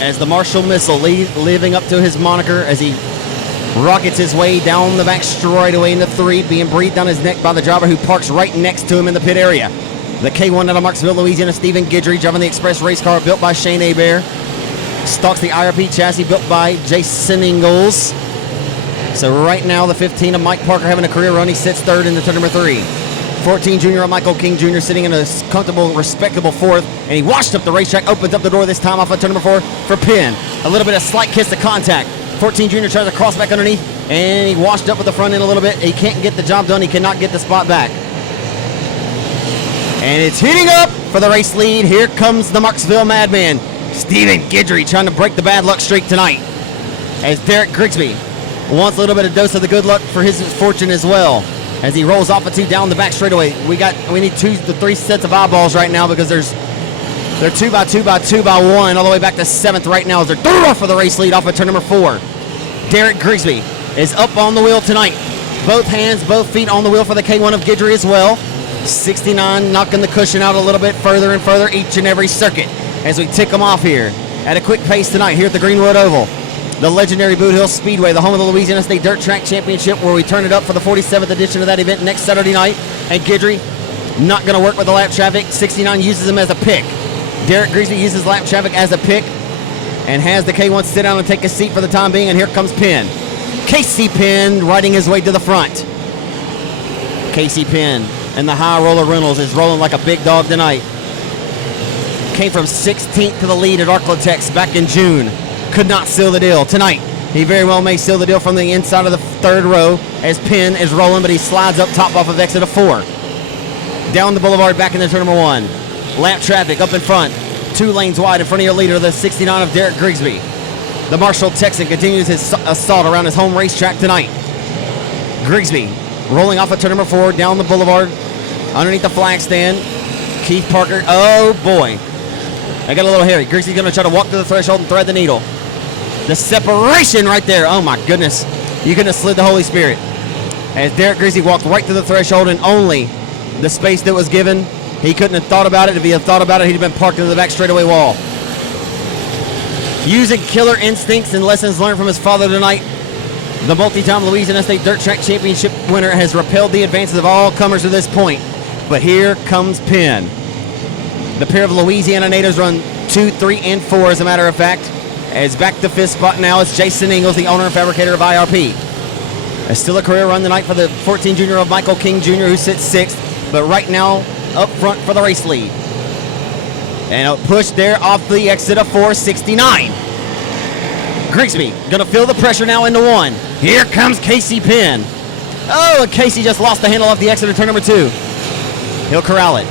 As the Marshall missile living up to his moniker as he rockets his way down the back straightaway into 3, being breathed down his neck by the driver who parks right next to him in the pit area. The K1 out of Marksville, Louisiana, Stephen Guidry, driving the express race car built by Shane Hebert. Stalks the IRP chassis built by Jason Ingalls. So right now the 15 of Mike Parker having a career run. He sits third in the turn number 3. 14 junior of Michael King Jr. sitting in a comfortable, respectable 4th. And he washed up the racetrack, opens up the door this time off of turn number 4 for Penn. A little bit of slight kiss to contact. 14 junior tries to cross back underneath, and he washed up with the front end a little bit. He can't get the job done. He cannot get the spot back. And it's heating up for the race lead. Here comes the Marksville Madman, Stephen Guidry, trying to break the bad luck streak tonight. As Derrick Grigsby wants a little bit of dose of the good luck for his fortune as well. As he rolls off a 2 down the back straightaway. We need 2 to 3 sets of eyeballs right now because they're 2 by 2 by 2 by 1 all the way back to 7th right now as they're through for the race lead off of turn number 4. Derrick Grigsby is up on the wheel tonight. Both hands, both feet on the wheel for the K1 of Guidry as well. 69 knocking the cushion out a little bit further and further each and every circuit as we tick them off here at a quick pace tonight here at the Greenwood Oval. The legendary Boothill Speedway, the home of the Louisiana State Dirt Track Championship, where we turn it up for the 47th edition of that event next Saturday night. And Guidry not going to work with the lap traffic. 69 uses him as a pick. Derrick Grigsby uses lap traffic as a pick and has the K1 sit down and take a seat for the time being. And here comes Penn. Casey Penn riding his way to the front. Casey Penn and the High Roller Reynolds is rolling like a big dog tonight. Came from 16th to the lead at Arklatex back in June. Could not seal the deal. Tonight, he very well may seal the deal from the inside of the 3rd row as Penn is rolling, but he slides up top off of exit of 4. Down the boulevard back into turn number 1. Lap traffic up in front. 2 lanes wide in front of your leader, the 69 of Derrick Grigsby. The Marshall Texan continues his assault around his home racetrack tonight. Grigsby rolling off of turn number 4 down the boulevard underneath the flag stand. Keith Parker, oh boy. I got a little hairy. Grigsby's going to try to walk to the threshold and thread the needle. The separation right there. Oh my goodness. You couldn't have slid the Holy Spirit. As Derrick Grigsby walked right to the threshold and only the space that was given, he couldn't have thought about it. If he had thought about it, he'd have been parked into the back straightaway wall. Using killer instincts and lessons learned from his father tonight, the multi-time Louisiana State Dirt Track Championship winner has repelled the advances of all comers to this point. But here comes Penn. The pair of Louisiana natives run 2, 3, and 4, as a matter of fact. As back to 5th spot now is Jason Ingalls, the owner and fabricator of IRP. It's still a career run tonight for the 14 junior of Michael King Jr., who sits 6th, but right now up front for the race lead. And a push there off the exit of 469. Grigsby gonna feel the pressure now into 1. Here comes Casey Penn. Oh, and Casey just lost the handle off the exit of turn number 2. He'll corral it.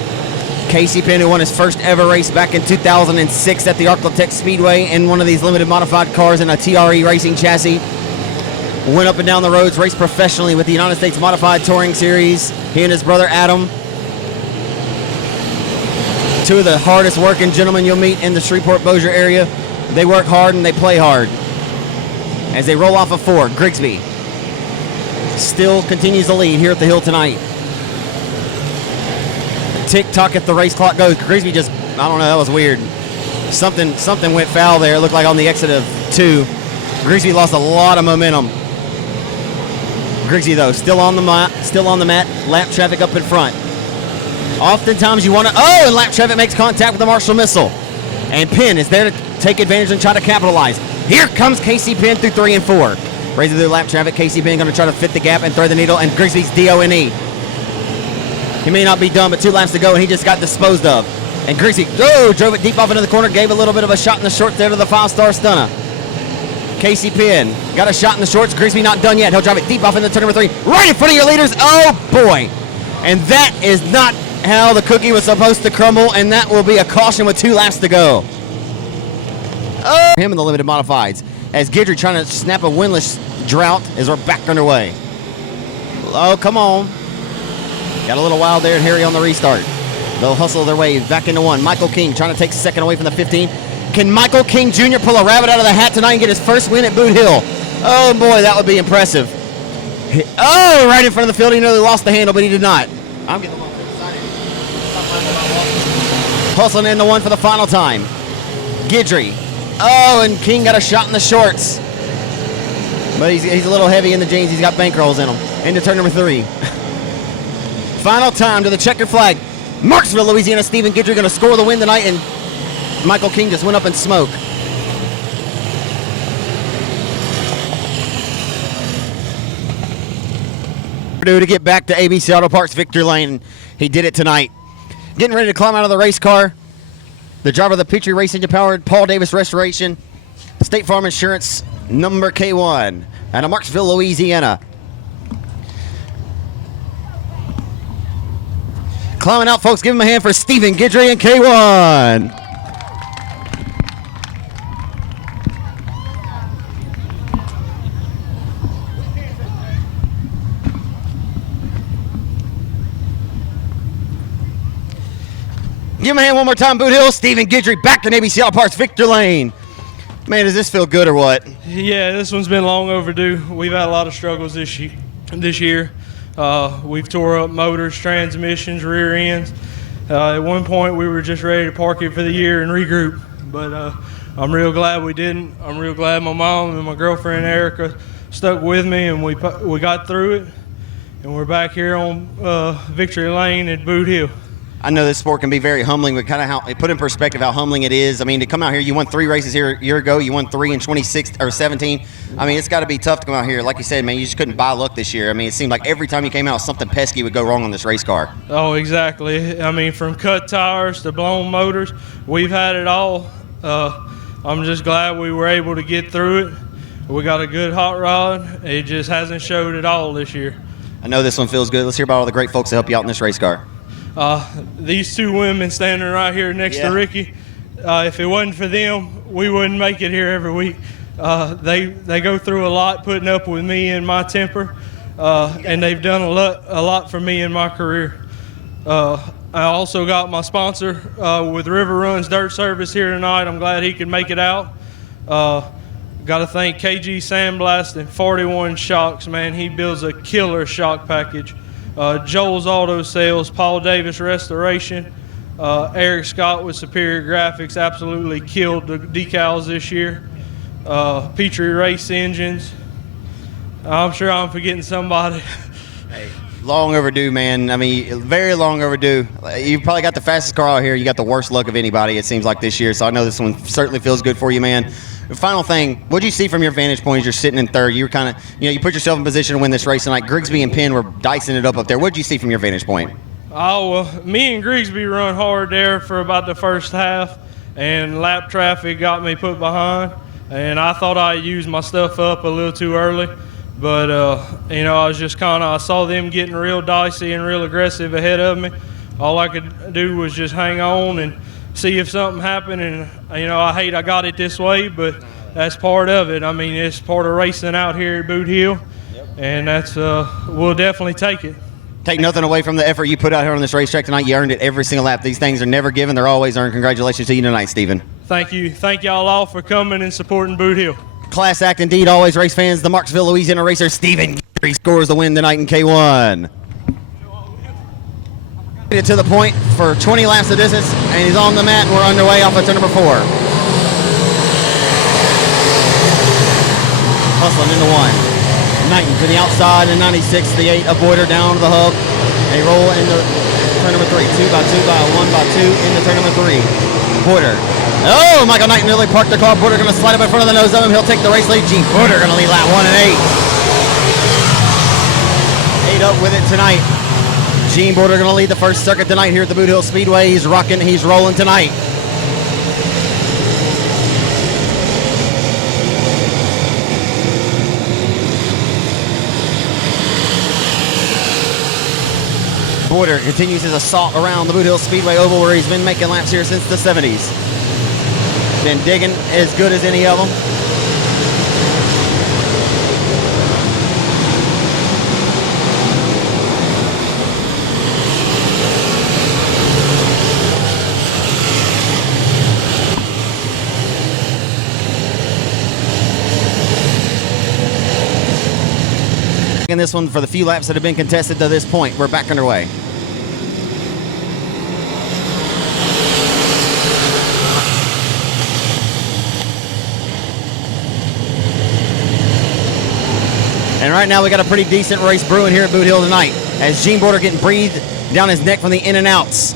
Casey Penn, who won his first ever race back in 2006 at the Arklatex Speedway in one of these limited modified cars in a TRE racing chassis. Went up and down the roads, raced professionally with the United States Modified Touring Series. He and his brother Adam. 2 of the hardest working gentlemen you'll meet in the Shreveport-Bossier area. They work hard and they play hard. As they roll off of 4, Grigsby still continues to lead here at the hill tonight. Tick-tock if the race clock goes. Grigsby just, I don't know, that was weird. Something went foul there. It looked like on the exit of 2. Grigsby lost a lot of momentum. Grigsby, though, still on the mat. Lap traffic up in front. Oftentimes you want to, and lap traffic makes contact with the Marshall missile. And Penn is there to take advantage and try to capitalize. Here comes Casey Penn through 3 and 4. Raising through lap traffic, Casey Penn going to try to fit the gap and thread the needle, and Grigsby's DONE. He may not be done, but 2 laps to go, and he just got disposed of. And Grigsby drove it deep off into the corner, gave a little bit of a shot in the short there to the 5-star stunner. Casey Penn got a shot in the shorts. Grigsby not done yet. He'll drive it deep off into turn number 3, right in front of your leaders. Oh, boy. And that is not how the cookie was supposed to crumble, and that will be a caution with 2 laps to go. Oh, him in the limited modifieds as Guidry trying to snap a winless drought as we're back underway. Oh, come on. Got a little wild there and Harry on the restart. They'll hustle their way back into 1. Michael King trying to take second away from the 15. Can Michael King Jr. pull a rabbit out of the hat tonight and get his first win at Boot Hill? Oh, boy, that would be impressive. Oh, right in front of the field. He nearly lost the handle, but he did not. I'm getting a little excited. Hustling into 1 for the final time. Guidry. Oh, and King got a shot in the shorts. But he's a little heavy in the jeans. He's got bankrolls in him. Into turn number 3. Final time to the checkered flag. Marksville, Louisiana. Stephen Guidry going to score the win tonight, and Michael King just went up in smoke. To get back to ABC Auto Parts victory lane. He did it tonight. Getting ready to climb out of the race car. The driver of the Petrie Race Engine Powered Paul Davis Restoration, State Farm Insurance, number K1, out of Marksville, Louisiana. Climbing out, folks. Give him a hand for Stephen Guidry and K1. Give him a hand one more time, Boot Hill. Stephen Guidry back in ABC Auto Parts victory lane. Man, does this feel good or what? Yeah, this one's been long overdue. We've had a lot of struggles this year. We've tore up motors, transmissions, rear ends. At one point, we were just ready to park it for the year and regroup. But I'm real glad we didn't. I'm real glad my mom and my girlfriend, Erica, stuck with me, and we got through it. And we're back here on victory lane at Boot Hill. I know this sport can be very humbling, but kind of how put in perspective how humbling it is. I mean, to come out here, you won 3 races here a year ago. You won 3 in 26 or 17. I mean, it's got to be tough to come out here. Like you said, man, you just couldn't buy luck this year. I mean, it seemed like every time you came out, something pesky would go wrong on this race car. Oh, exactly. I mean, from cut tires to blown motors, we've had it all. I'm just glad we were able to get through it. We got a good hot rod. It just hasn't showed at all this year. I know this one feels good. Let's hear about all the great folks that help you out in this race car. These 2 women standing right here next to Ricky, if it wasn't for them, we wouldn't make it here every week. They go through a lot putting up with me and my temper, and they've done a lot for me in my career. I also got my sponsor with River Runs Dirt Service here tonight. I'm glad he could make it out. Got to thank KG Sandblast and 41 Shocks, man. He builds a killer shock package. Joel's Auto Sales, Paul Davis Restoration, Eric Scott with Superior Graphics absolutely killed the decals this year. Petrie Race Engines. I'm sure I'm forgetting somebody. Hey, long overdue, man. I mean, very long overdue. You probably got the fastest car out here. You got the worst luck of anybody, it seems like, this year. So I know this one certainly feels good for you, man. The final thing, what did you see from your vantage point as you're sitting in third? You were kind of, you put yourself in position to win this race tonight. Grigsby and Penn were dicing it up there. What did you see from your vantage point? Oh, well, me and Grigsby run hard there for about the first half, and lap traffic got me put behind. And I thought I used my stuff up a little too early. But, I was just I saw them getting real dicey and real aggressive ahead of me. All I could do was just hang on and see if something happened. And, I got it this way, but that's part of it. I mean, it's part of racing out here at Boot Hill. And that's, we'll definitely take it. Take nothing away from the effort you put out here on this racetrack tonight. You earned it every single lap. These things are never given. They're always earned. Congratulations to you tonight, Stephen. Thank you. Thank y'all all for coming and supporting Boot Hill. Class act indeed, always, race fans. The Marksville, Louisiana racer, Stephen Guidry, scores the win tonight in K1. It to the point for 20 laps of distance, and he's on the mat, and we're underway off of turn number 4. Hustling into 1. Knighton to the outside, and 96 to the 8, avoider down to the hub. They roll into turn number 3, 2 by 2 by 1 by 2 into turn number 3. Porter. Oh, Michael Knight nearly parked the car. Porter going to slide up in front of the nose of him. He'll take the race lead. Gene Porter going to lead lap 1 and 8. 8 up with it tonight. Gene Porter going to lead the first circuit tonight here at the Boothill Speedway. He's rocking, he's rolling tonight. Porter continues his assault around the Boothill Speedway oval where he's been making laps here since the 70s. Been digging as good as any of them. In this one for the few laps that have been contested to this point. We're back underway. And right now we got a pretty decent race brewing here at Boothill tonight as Gene Porter getting breathed down his neck from the in and outs.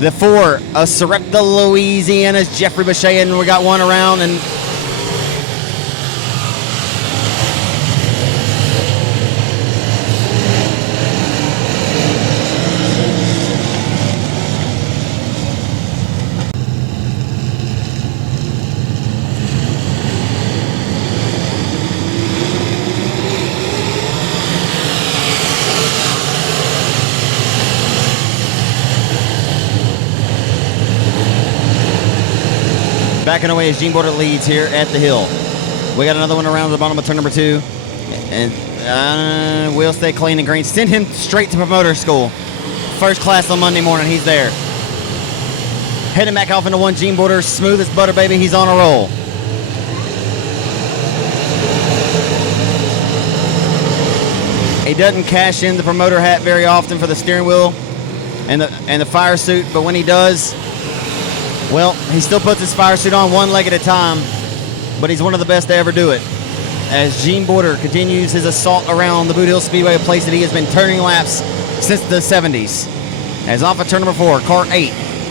The 4 of Sarepta, Louisiana's Jeffrey Bechet, and we got one around and backing away as Gene Porter leads here at the hill. We got another one around the bottom of turn number 2. And we'll stay clean and green. Send him straight to promoter school. First class on Monday morning. He's there. Heading back off into 1. Gene Porter, smooth as butter, baby. He's on a roll. He doesn't cash in the promoter hat very often for the steering wheel and the fire suit, but when he does, well, he still puts his fire suit on one leg at a time, but he's one of the best to ever do it. As Gene Porter continues his assault around the Boothill Speedway, a place that he has been turning laps since the 70s. As off of turn number 4, car 8,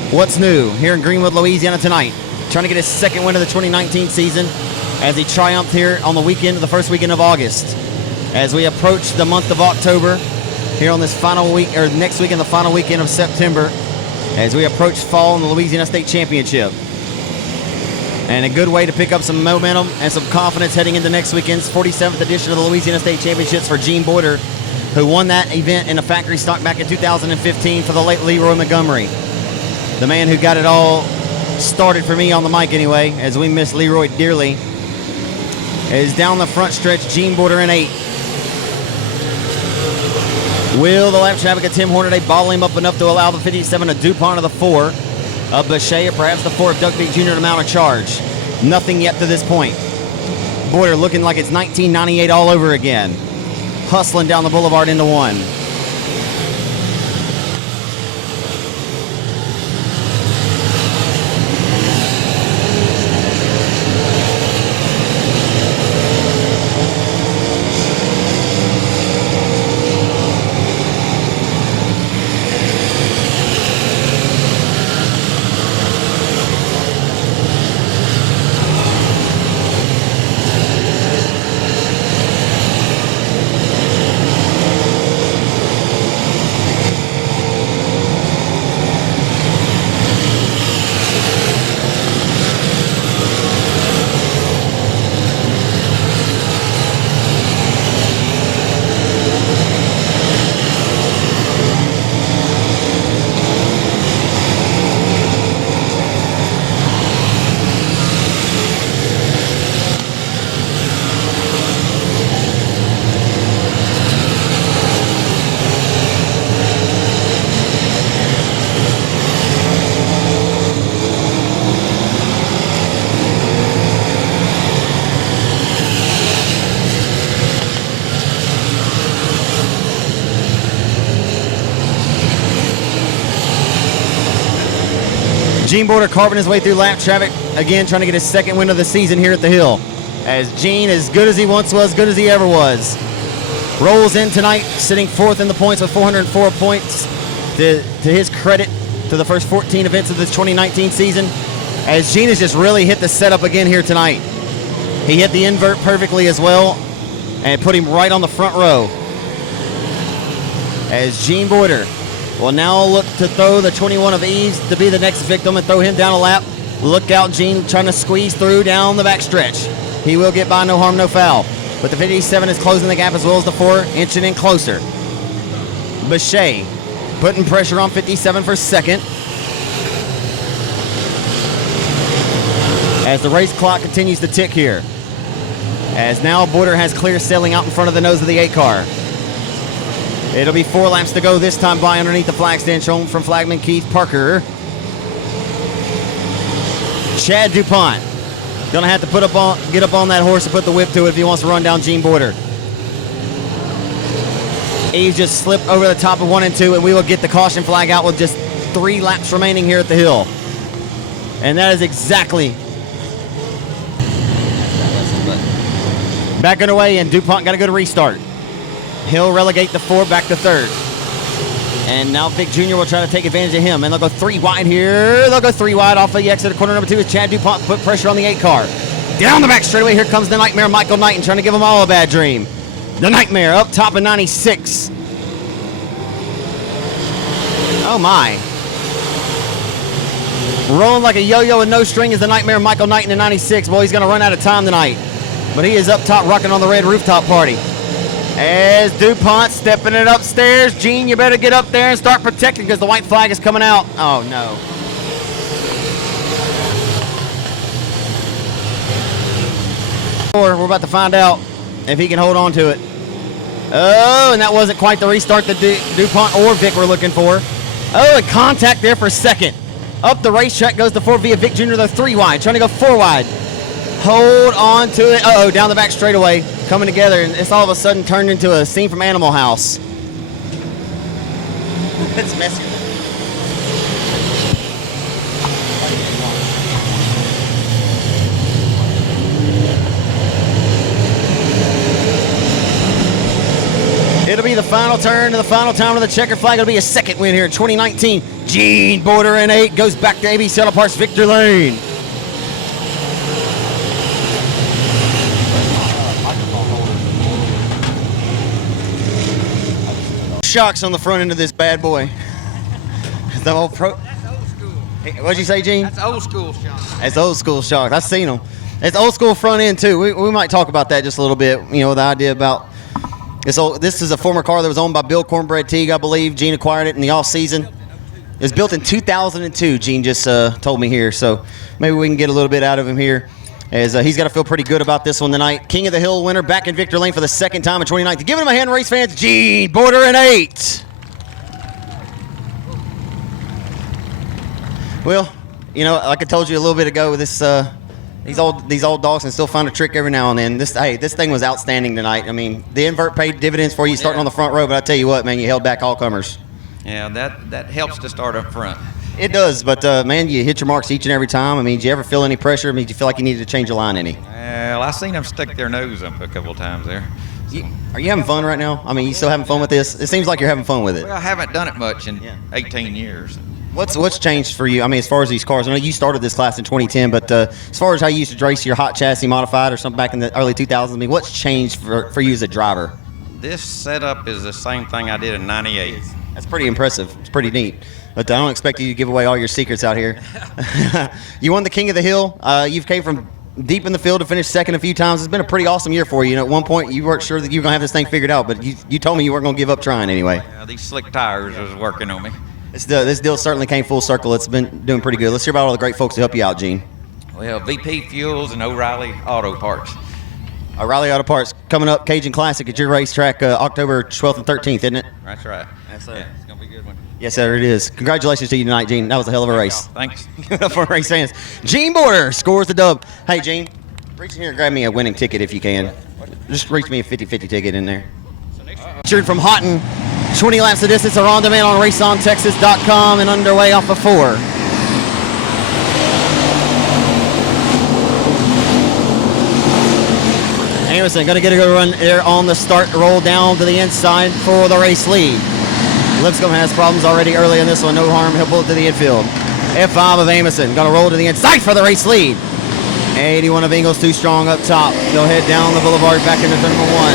what's new here in Greenwood, Louisiana tonight? Trying to get his second win of the 2019 season as he triumphed here on the weekend, the first weekend of August. As we approach the month of October, here on this final week, or next weekend, the final weekend of September, as we approach fall in the Louisiana State Championship. And a good way to pick up some momentum and some confidence heading into next weekend's 47th edition of the Louisiana State Championships for Gene Porter, who won that event in a factory stock back in 2015 for the late Leroy Montgomery. The man who got it all started for me on the mic anyway, as we miss Leroy dearly. Is down the front stretch, Gene Porter in 8. Will the lap traffic of Tim Hornaday bottle him up enough to allow the 57 of Dupont of the 4 of Bechet, or perhaps the 4 of Doug Beat Jr. to mount a charge? Nothing yet to this point. Porter looking like it's 1998 all over again. Hustling down the boulevard into 1. Gene Porter carving his way through lap traffic, again trying to get his second win of the season here at the hill. As Gene, as good as he once was, good as he ever was, rolls in tonight, sitting 4th in the points with 404 points. To his credit, to the first 14 events of this 2019 season, as Gene has just really hit the setup again here tonight. He hit the invert perfectly as well and put him right on the front row. As Gene Boyder will now look to throw the 21 of Eves to be the next victim and throw him down a lap. Look out, Gene trying to squeeze through down the back stretch. He will get by, no harm, no foul. But the 57 is closing the gap as well as the 4, inching in closer. Bechet putting pressure on 57 for second. As the race clock continues to tick here. As now Boyder has clear sailing out in front of the nose of the 8 car. It'll be 4 laps to go this time by underneath the flag stand shown from flagman Keith Parker. Chad Dupont gonna have to get up on that horse and put the whip to it if he wants to run down Gene Boyder. Eves just slipped over the top of 1 and 2, and we will get the caution flag out with just 3 laps remaining here at the hill. And that is exactly back underway, and Dupont got a good restart. He'll relegate the 4 back to 3rd. And now Vic Jr. will try to take advantage of him, and they'll go 3 wide here. They'll go 3 wide off of the exit of corner number 2 as Chad Dupont put pressure on the 8 car. Down the back straightaway, here comes the Nightmare Michael Knighton trying to give them all a bad dream. The Nightmare up top of 96. Oh my. Rolling like a yo-yo with no string is the Nightmare Michael Knighton in 96. Boy, he's going to run out of time tonight. But he is up top rocking on the red rooftop party. As Dupont stepping it upstairs. Gene, you better get up there and start protecting because the white flag is coming out. Oh, no. We're about to find out if he can hold on to it. Oh, and that wasn't quite the restart that Dupont or Vic were looking for. Oh, and contact there for second. Up the racetrack goes the 4 via Vic Jr. The 3 wide, trying to go 4 wide. Hold on to it. Uh-oh, down the back straightaway, coming together, and it's all of a sudden turned into a scene from Animal House. It's messy. It'll be the final turn to the final time of the checker flag. It'll be a second win here in 2019. Gene Boyder in 8 goes back to ABC Auto Parts Victor Lane. Shocks on the front end of this bad boy. The old pro. That's old school. What'd you say, Gene? That's old school shock. That's old school shocks. I've seen them. It's old school front end too. We might talk about that just a little bit. You know, the idea about this is a former car that was owned by Bill Cornbread Teague, I believe. Gene acquired it in the off season. It was built in 2002. Gene just told me here, so maybe we can get a little bit out of him here. As he's got to feel pretty good about this one tonight. King of the Hill winner back in Victor Lane for the second time in 2019. Giving him a hand, race fans. Gene Boyder in 8. Well, you know, like I told you a little bit ago, these old dogs can still find a trick every now and then. This thing was outstanding tonight. I mean, the invert paid dividends for you starting on the front row, but I tell you what, man, you held back all comers. Yeah, that helps to start up front. It does, but man, you hit your marks each and every time. I mean, did you ever feel any pressure? I mean, did you feel like you needed to change your line any? Well, I seen them stick their nose up a couple of times there. So. Are you having fun right now? I mean, you still having fun with this? It seems like you're having fun with it. Well, I haven't done it much in 18 years. What's changed for you? I mean, as far as these cars, I know you started this class in 2010, but as far as how you used to race your hot chassis modified or something back in the early 2000s, I mean, what's changed for you as a driver? This setup is the same thing I did in 98. That's pretty impressive. It's pretty neat. But I don't expect you to give away all your secrets out here. You won the King of the Hill. You've came from deep in the field to finish second a few times. It's been a pretty awesome year for you. You know, at one point you weren't sure that you were going to have this thing figured out, but you told me you weren't going to give up trying anyway. Yeah, these slick tires was working on me. This deal certainly came full circle. It's been doing pretty good. Let's hear about all the great folks to help you out, Gene. Well, VP Fuels and O'Reilly Auto Parts. O'Reilly Auto Parts coming up, Cajun Classic at your racetrack October 12th and 13th, isn't it? That's right. That's it. Yeah, it's going to be a good one. Yes, sir, it is. Congratulations to you tonight, Gene. That was a hell of a race. Thanks. For race fans. Gene Boyder scores the dub. Hey, Gene, reach in here and grab me a winning ticket if you can. Just reach me a 50-50 ticket in there. Featured from Houghton, 20 laps of distance are on demand on raceontexas.com and underway off of 4. Anderson going to get a good run there on the start, roll down to the inside for the race lead. Lipscomb has problems already early in this one. No harm. He'll pull it to the infield. F5 of Amison going to roll to the inside for the race lead. 81 of Ingles too strong up top. They'll head down the boulevard back into turn number 1.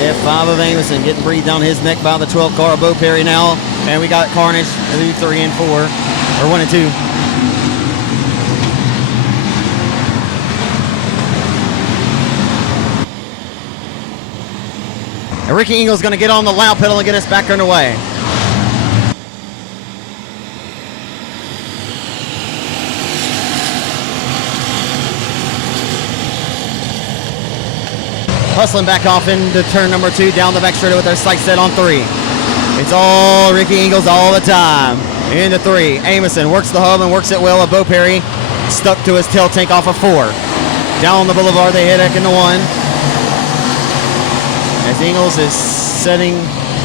F5 of Amison getting breathed down his neck by the 12 car of Bo Perry now. And we got Carnage 2, 3, and 4. Or 1 and 2. And Ricky Ingles going to get on the loud pedal and get us back underway. Hustling back off into turn number 2, down the back straightaway with their sights set on 3. It's all Ricky Ingles all the time. Into 3. Amison works the hub and works it well. Bo Perry stuck to his tail tank off of 4. Down the boulevard, they head back into 1. As Ingles is setting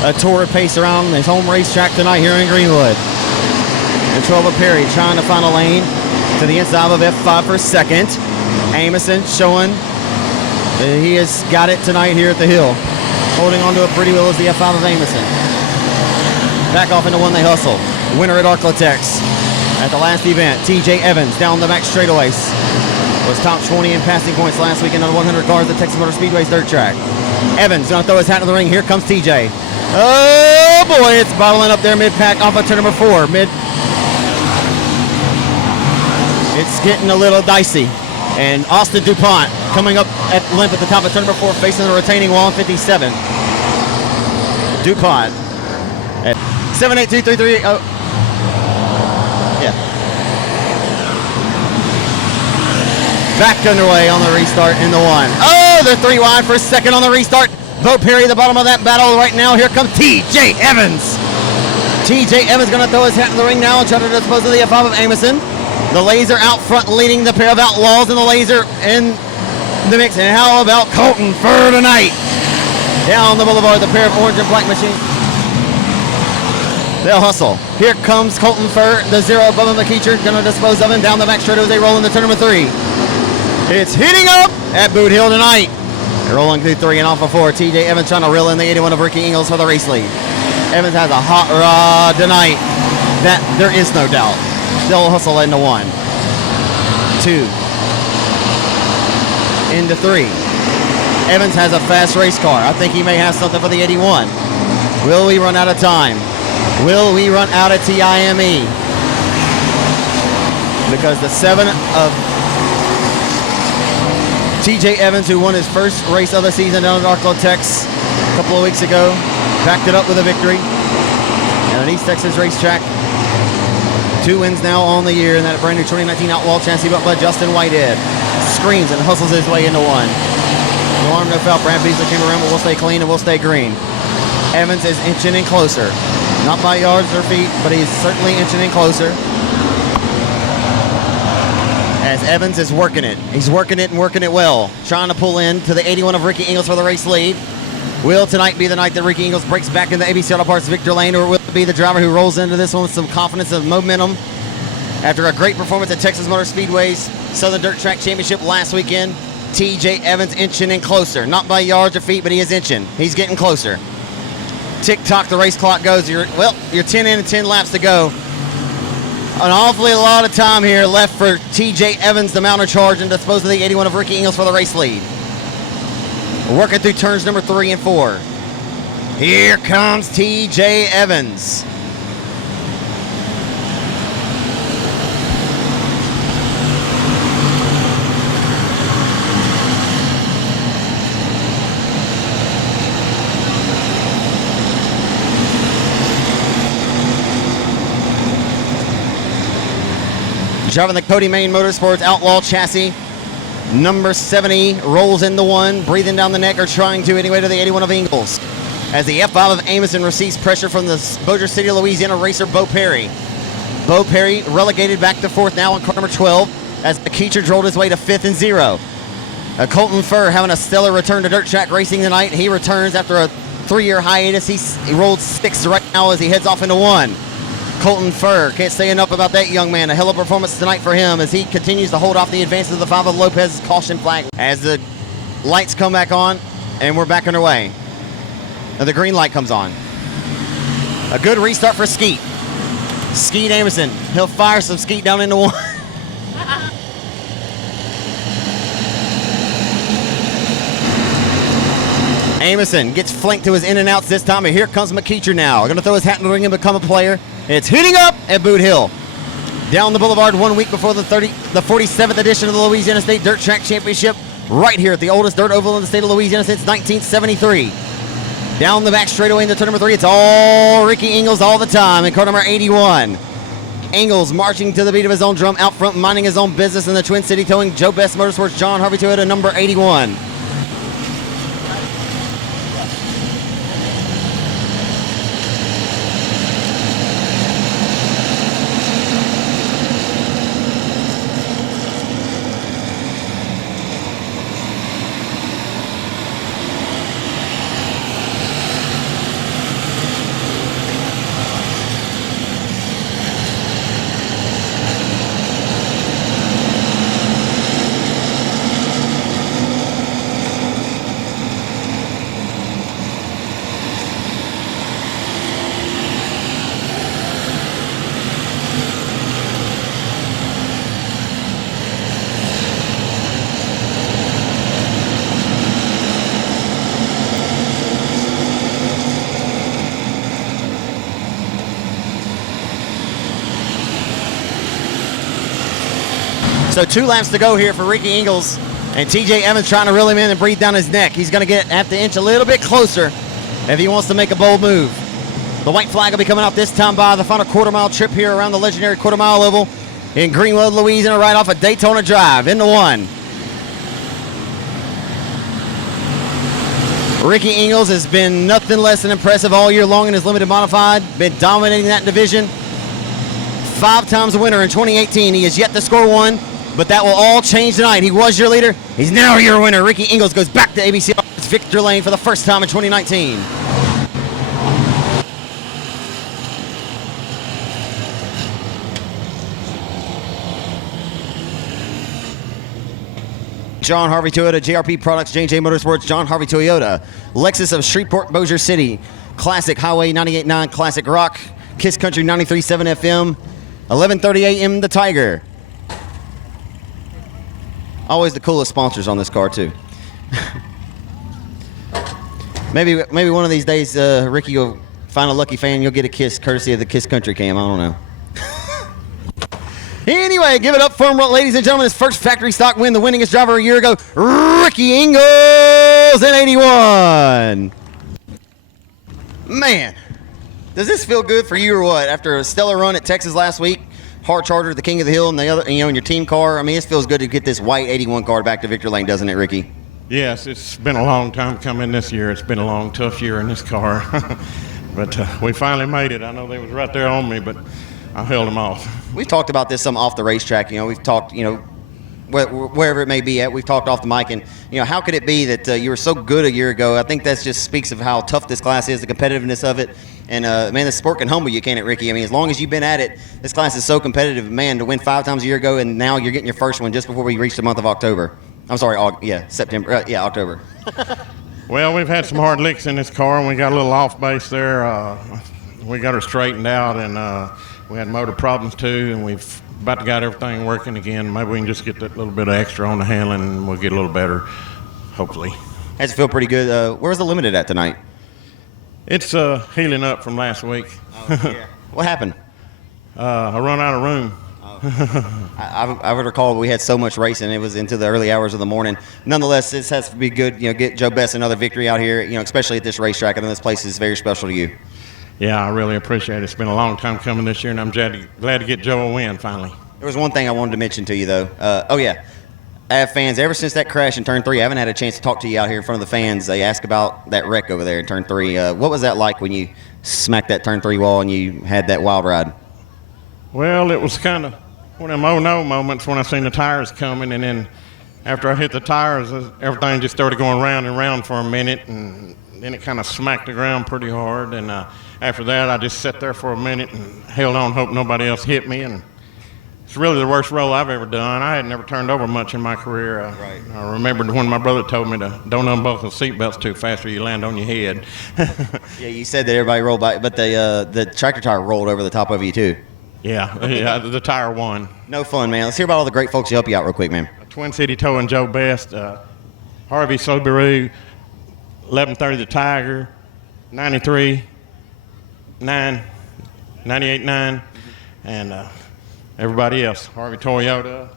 a torrid pace around his home racetrack tonight here in Greenwood. And 12 of Perry trying to find a lane to the inside of F5 for second. Amison showing that he has got it tonight here at the hill. Holding on to it pretty well as the F5 of Amison. Back off into 1 they hustle. Winner at Arklatex at the last event. TJ Evans down the back straightaways. Was top 20 in passing points last weekend on 100 cars at Texas Motor Speedway's dirt track. Evans gonna throw his hat in the ring. Here comes TJ. Oh boy, it's bottling up there mid-pack off of turn number 4. It's getting a little dicey. And Austin Dupont coming up at limp at the top of turn number 4, facing the retaining wall in 57. Dupont at 78233. Oh, yeah. Back underway on the restart in the 1. Oh, they're 3 wide for second on the restart. Bo Perry, the bottom of that battle right now. Here comes TJ Evans. TJ Evans going to throw his hat in the ring now and try to dispose of the F5 of Amison. The Laser out front leading the pair of Outlaws, and the Laser in the mix. And how about Colton Furr tonight? Down the boulevard, the pair of orange and black machines. They'll hustle. Here comes Colton Furr, the 0 above him, McKeecher, going to dispose of him down the back straight as they roll into turn number 3. It's heating up at Boothill tonight. They're rolling through 3 and off of 4. TJ Evans trying to reel in the 81 of Ricky Ingles for the race lead. Evans has a hot rod tonight. That there is no doubt. They'll hustle into 1, 2, into 3. Evans has a fast race car. I think he may have something for the 81. Will we run out of time? Will we run out of TIME? Because the 7 of TJ Evans, who won his first race of the season down at Arklatex a couple of weeks ago, backed it up with a victory. And an East Texas racetrack. 2 wins now on the year in that brand new 2019 Outlaw chassis built by Justin Whitehead. Screams and hustles his way into 1. No harm, no foul. Brad Beasley came around, but we'll stay clean and we'll stay green. Evans is inching in closer. Not by yards or feet, but he's certainly inching in closer. As Evans is working it. He's working it and working it well. Trying to pull in to the 81 of Ricky Ingles for the race lead. Will tonight be the night that Ricky Ingles breaks back into ABC Auto Parts Victor Lane, or will it be the driver who rolls into this one with some confidence and momentum after a great performance at Texas Motor Speedway's Southern Dirt Track Championship last weekend? TJ Evans inching in closer. Not by yards or feet, but he is inching. He's getting closer. Tick-tock, the race clock goes. You're 10 in and 10 laps to go. An awfully lot of time here left for TJ Evans to mount a charge and dispose of the 81 of Ricky Ingles for the race lead. Working through turns number 3 and 4. Here comes TJ Evans. Driving the Cody Main Motorsports Outlaw chassis. Number 70 rolls into 1, breathing down the neck, or trying to anyway, to the 81 of Ingles. As the F5 of Amison receives pressure from the Bossier City, Louisiana racer Bo Perry. Bo Perry relegated back to 4th now on car number 12 as McKeecher rolled his way to 5th and 0. Colton Furr having a stellar return to dirt track racing tonight. He returns after a 3-year hiatus. He rolled 6th right now as he heads off into 1. Colton Furr, can't say enough about that young man. A hell of a performance tonight for him as he continues to hold off the advances of the 5 of Lopez's caution flag. As the lights come back on and we're back underway. Now the green light comes on. A good restart for Skeet. Skeet Amerson. He'll fire some Skeet down into one. Amerson gets flanked to his in and outs this time, and here comes McKeecher now. Going to throw his hat in the ring and become a player. It's heating up at Boothill. Down the boulevard 1 week before the 47th edition of the Louisiana State Dirt Track Championship, right here at the oldest dirt oval in the state of Louisiana since 1973. Down the back straightaway into turn number 3, it's all Ricky Ingles all the time in car number 81. Ingles marching to the beat of his own drum, out front minding his own business in the Twin City, towing Joe Best Motorsports John Harvey Toyota number 81. So 2 laps to go here for Ricky Ingles, and TJ Evans trying to reel him in and breathe down his neck. He's going to have to inch a little bit closer if he wants to make a bold move. The white flag will be coming out this time by the final quarter-mile trip here around the legendary quarter-mile oval in Greenwood, Louisiana, right off of Daytona Drive into 1. Ricky Ingles has been nothing less than impressive all year long in his limited modified, been dominating that division. 5 times a winner in 2018. He has yet to score 1. But that will all change tonight. He was your leader. He's now your winner. Ricky Ingles goes back to ABC's victory lane for the first time in 2019. John Harvey Toyota, JRP Products, J&J Motorsports, John Harvey Toyota, Lexus of Shreveport, Bossier City, Classic Highway 98.9, Classic Rock, Kiss Country 93.7 FM, 11:30 a.m. The Tiger. Always the coolest sponsors on this car, too. maybe one of these days, Ricky, you'll find a lucky fan. You'll get a kiss courtesy of the Kiss Country cam. I don't know. Anyway, give it up for him, ladies and gentlemen. His first factory stock win, the winningest driver a year ago, Ricky Ingles in 81. Man, does this feel good for you or what? After a stellar run at Texas last week, Hard Charger, the King of the Hill, and the other, in your team car. I mean, it feels good to get this white 81 car back to Victory Lane, doesn't it, Ricky? Yes, it's been a long time coming this year. It's been a long, tough year in this car. But we finally made it. I know they was right there on me, but I held them off. We've talked about this some off the racetrack. We've talked, wherever it may be at, we've talked off the mic. And, how could it be that you were so good a year ago? I think that just speaks of how tough this class is, the competitiveness of it. And, man, the sport can humble you, can't it, Ricky? I mean, as long as you've been at it, this class is so competitive. Man, to win 5 times a year ago, and now you're getting your first one just before we reach the month of October. I'm sorry, September. October. Well, we've had some hard licks in this car, and we got a little off base there. We got her straightened out, and we had motor problems, too, and we've about got everything working again. Maybe we can just get that little bit of extra on the handling, and we'll get a little better, hopefully. Has it feel pretty good? Where's the limited at tonight? It's healing up from last week. Oh, yeah. What happened? I run out of room. I would recall we had so much racing, it was into the early hours of the morning. Nonetheless, this has to be good. Get Joe Best another victory out here. Especially at this racetrack. I know this place is very special to you. Yeah, I really appreciate it. It's been a long time coming this year, and I'm glad to get Joe a win finally. There was one thing I wanted to mention to you, though. I have fans ever since that crash in Turn 3. I haven't had a chance to talk to you out here in front of the fans. They ask about that wreck over there in Turn 3. What was that like when you smacked that Turn 3 wall and you had that wild ride? Well, it was kind of one of them oh-no moments when I seen the tires coming, and then after I hit the tires, everything just started going round and round for a minute, and then it kind of smacked the ground pretty hard. And after that, I just sat there for a minute and held on, hope nobody else hit me. And it's really the worst roll I've ever done. I had never turned over much in my career. Right. I remembered when my brother told me to don't unbuckle the seatbelts too fast or you land on your head. Yeah, you said that everybody rolled by, but the tractor tire rolled over the top of you too. Yeah, the tire won. No fun, man. Let's hear about all the great folks who help you out real quick, man. Twin City Towing Joe Best, Harvey Soberu, 1130 the Tiger, 93, 9, 98, 9, and everybody else. Harvey Toyota.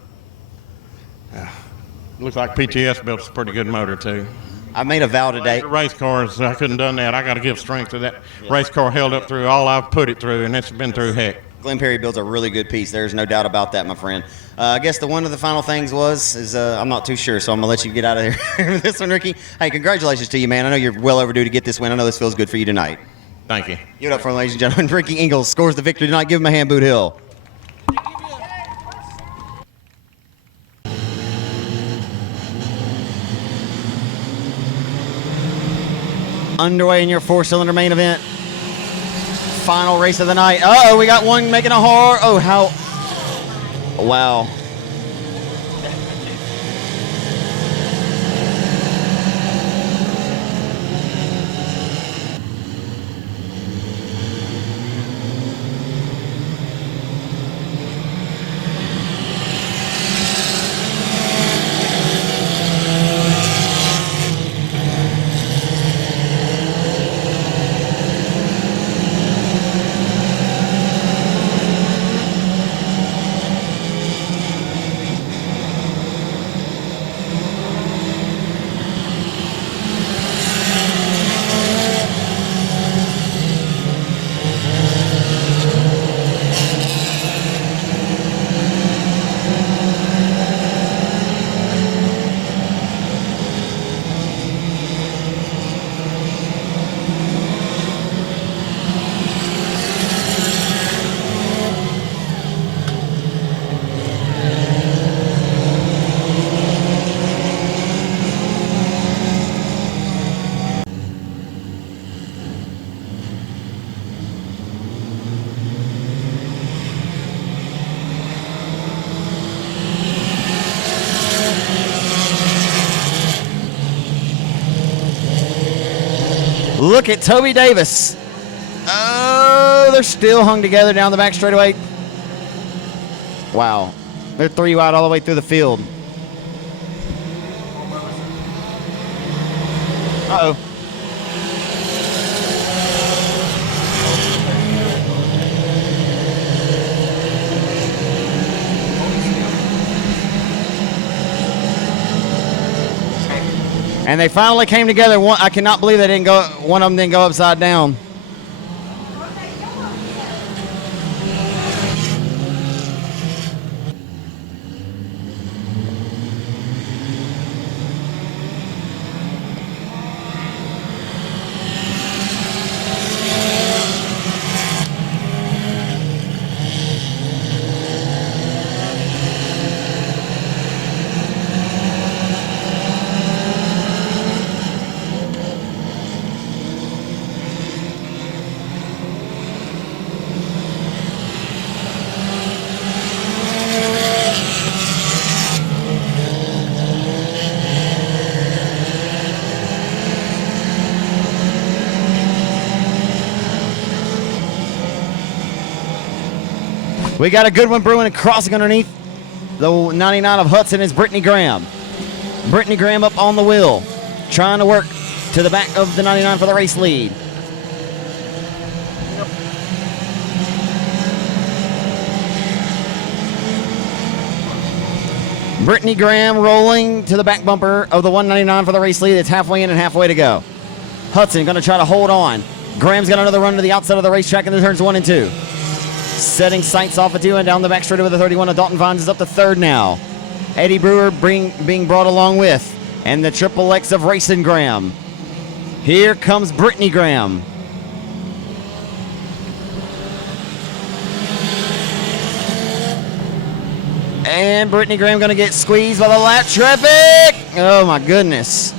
Looks like PTS built a pretty good motor, too. I made a vow today. The race cars, I couldn't done that. I got to give strength to that. Race car held up through all I've put it through, and it's been through heck. Glenn Perry builds a really good piece. There's no doubt about that, my friend. I guess one of the final things is I'm not too sure, so I'm going to let you get out of here with this one, Ricky. Hey, congratulations to you, man. I know you're well overdue to get this win. I know this feels good for you tonight. Thank you. Give it up for him, ladies and gentlemen. Ricky Ingalls scores the victory tonight. Give him a hand, Boothill. Underway in your four-cylinder main event. Final race of the night. Uh-oh, we got one making a hard. Oh, how. Wow. Look at Toby Davis. Oh, they're still hung together down the back straightaway. Wow. They're 3 wide all the way through the field. Uh-oh. And they finally came together. I cannot believe they didn't go. One of them didn't go upside down. We got a good one brewing and crossing underneath the 99 of Hudson is Brittany Graham. Brittany Graham up on the wheel, trying to work to the back of the 99 for the race lead. Brittany Graham rolling to the back bumper of the 199 for the race lead. It's halfway in and halfway to go. Hudson going to try to hold on. Graham's got another run to the outside of the racetrack in the turns 1 and 2. Setting sights off at 2 and down the back straight with the 31 of Dalton Vines is up to third now. Eddie Brewer being brought along with, and the Triple X of Racing Graham. Here comes Brittany Graham. And Brittany Graham going to get squeezed by the lap traffic. Oh my goodness.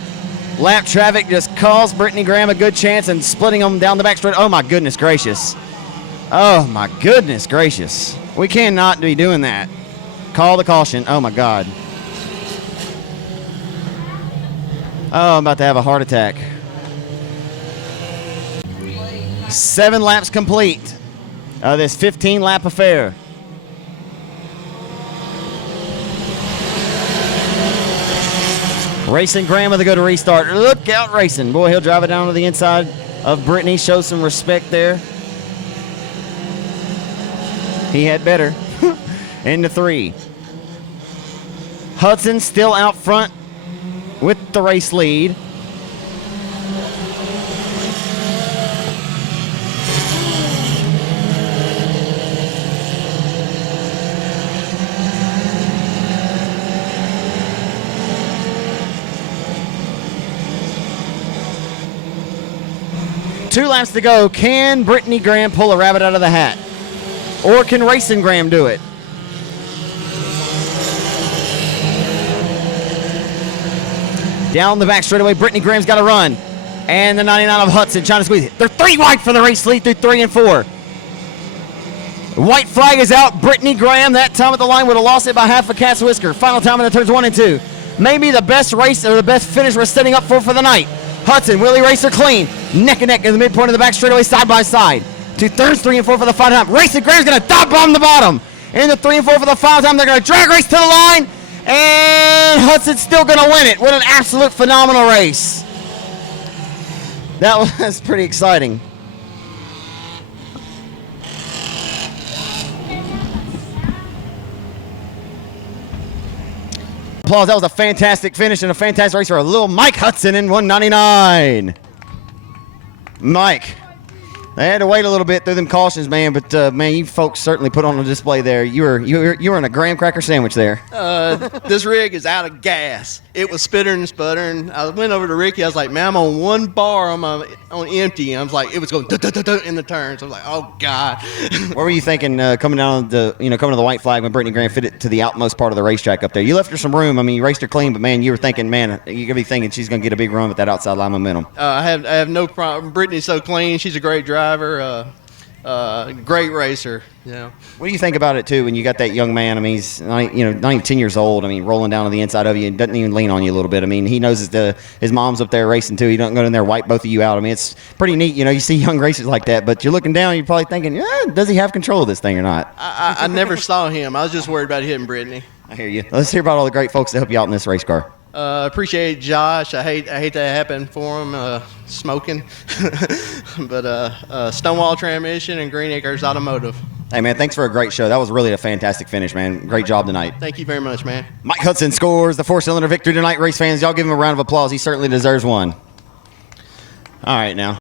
Lap traffic just cost Brittany Graham a good chance and splitting them down the back straight. Oh my goodness gracious. Oh my goodness gracious. We cannot be doing that. Call the caution. Oh my God. Oh, I'm about to have a heart attack. 7 laps complete. this 15-lap affair. Racing Graham with a good restart. Look out, Racing. Boy, he'll drive it down to the inside of Brittany. Show some respect there. He had better. Into 3. Hudson still out front with the race lead. Two laps to go. Can Brittany Graham pull a rabbit out of the hat? Or can Racing Graham do it? Down the back straightaway, Brittany Graham's got to run. And the 99 of Hudson trying to squeeze it. They're 3 wide for the race lead through 3 and 4. White flag is out. Brittany Graham, that time at the line, would have lost it by half a cat's whisker. Final time in the turns 1 and 2. Maybe the best race or the best finish we're setting up for the night. Hudson, Willie Racer clean. Neck and neck in the midpoint of the back straightaway, side by side. To turns 3 and 4 for the final time. Racing Graham's going to dot bomb the bottom. In the 3 and 4 for the final time, they're going to drag race to the line. And Hudson's still going to win it. What an absolute phenomenal race. That was pretty exciting. Applause. That was a fantastic finish and a fantastic race for a little Mike Hudson in 199. Mike, they had to wait a little bit through them cautions, man, but man, you folks certainly put on a display there. You were in a graham cracker sandwich there. This rig is out of gas. It was spittering and sputtering. I went over to Ricky. I was like, man, I'm on 1 bar on empty. I was like, it was going in the turns. I was like, oh God. What were you thinking coming down coming to the white flag when Brittany Graham fit it to the outmost part of the racetrack up there? You left her some room. I mean, you raced her clean, but man, you were thinking, man, you're gonna be thinking she's gonna get a big run with that outside line momentum. I have no problem. Brittany's so clean. She's a great driver. Great racer. Yeah. What do you think about it too when you got that young man? I mean, he's not even 10 years old. I mean, rolling down to the inside of you and doesn't even lean on you a little bit. I mean, he knows his mom's up there racing too. He don't go in there wipe both of you out. I mean, it's pretty neat. You see young racers like that, but you're looking down, you're probably thinking, does he have control of this thing or not? I never saw him. I was just worried about hitting Brittany. I hear you. Let's hear about all the great folks that help you out in this race car. Appreciate Josh. I hate that happened for him, smoking. But Stonewall Transmission and Green Acres Automotive. Hey, man, thanks for a great show. That was really a fantastic finish, man. Great job tonight. Thank you very much, man. Mike Hudson scores the 4-cylinder victory tonight. Race fans, y'all give him a round of applause. He certainly deserves one. All right, now.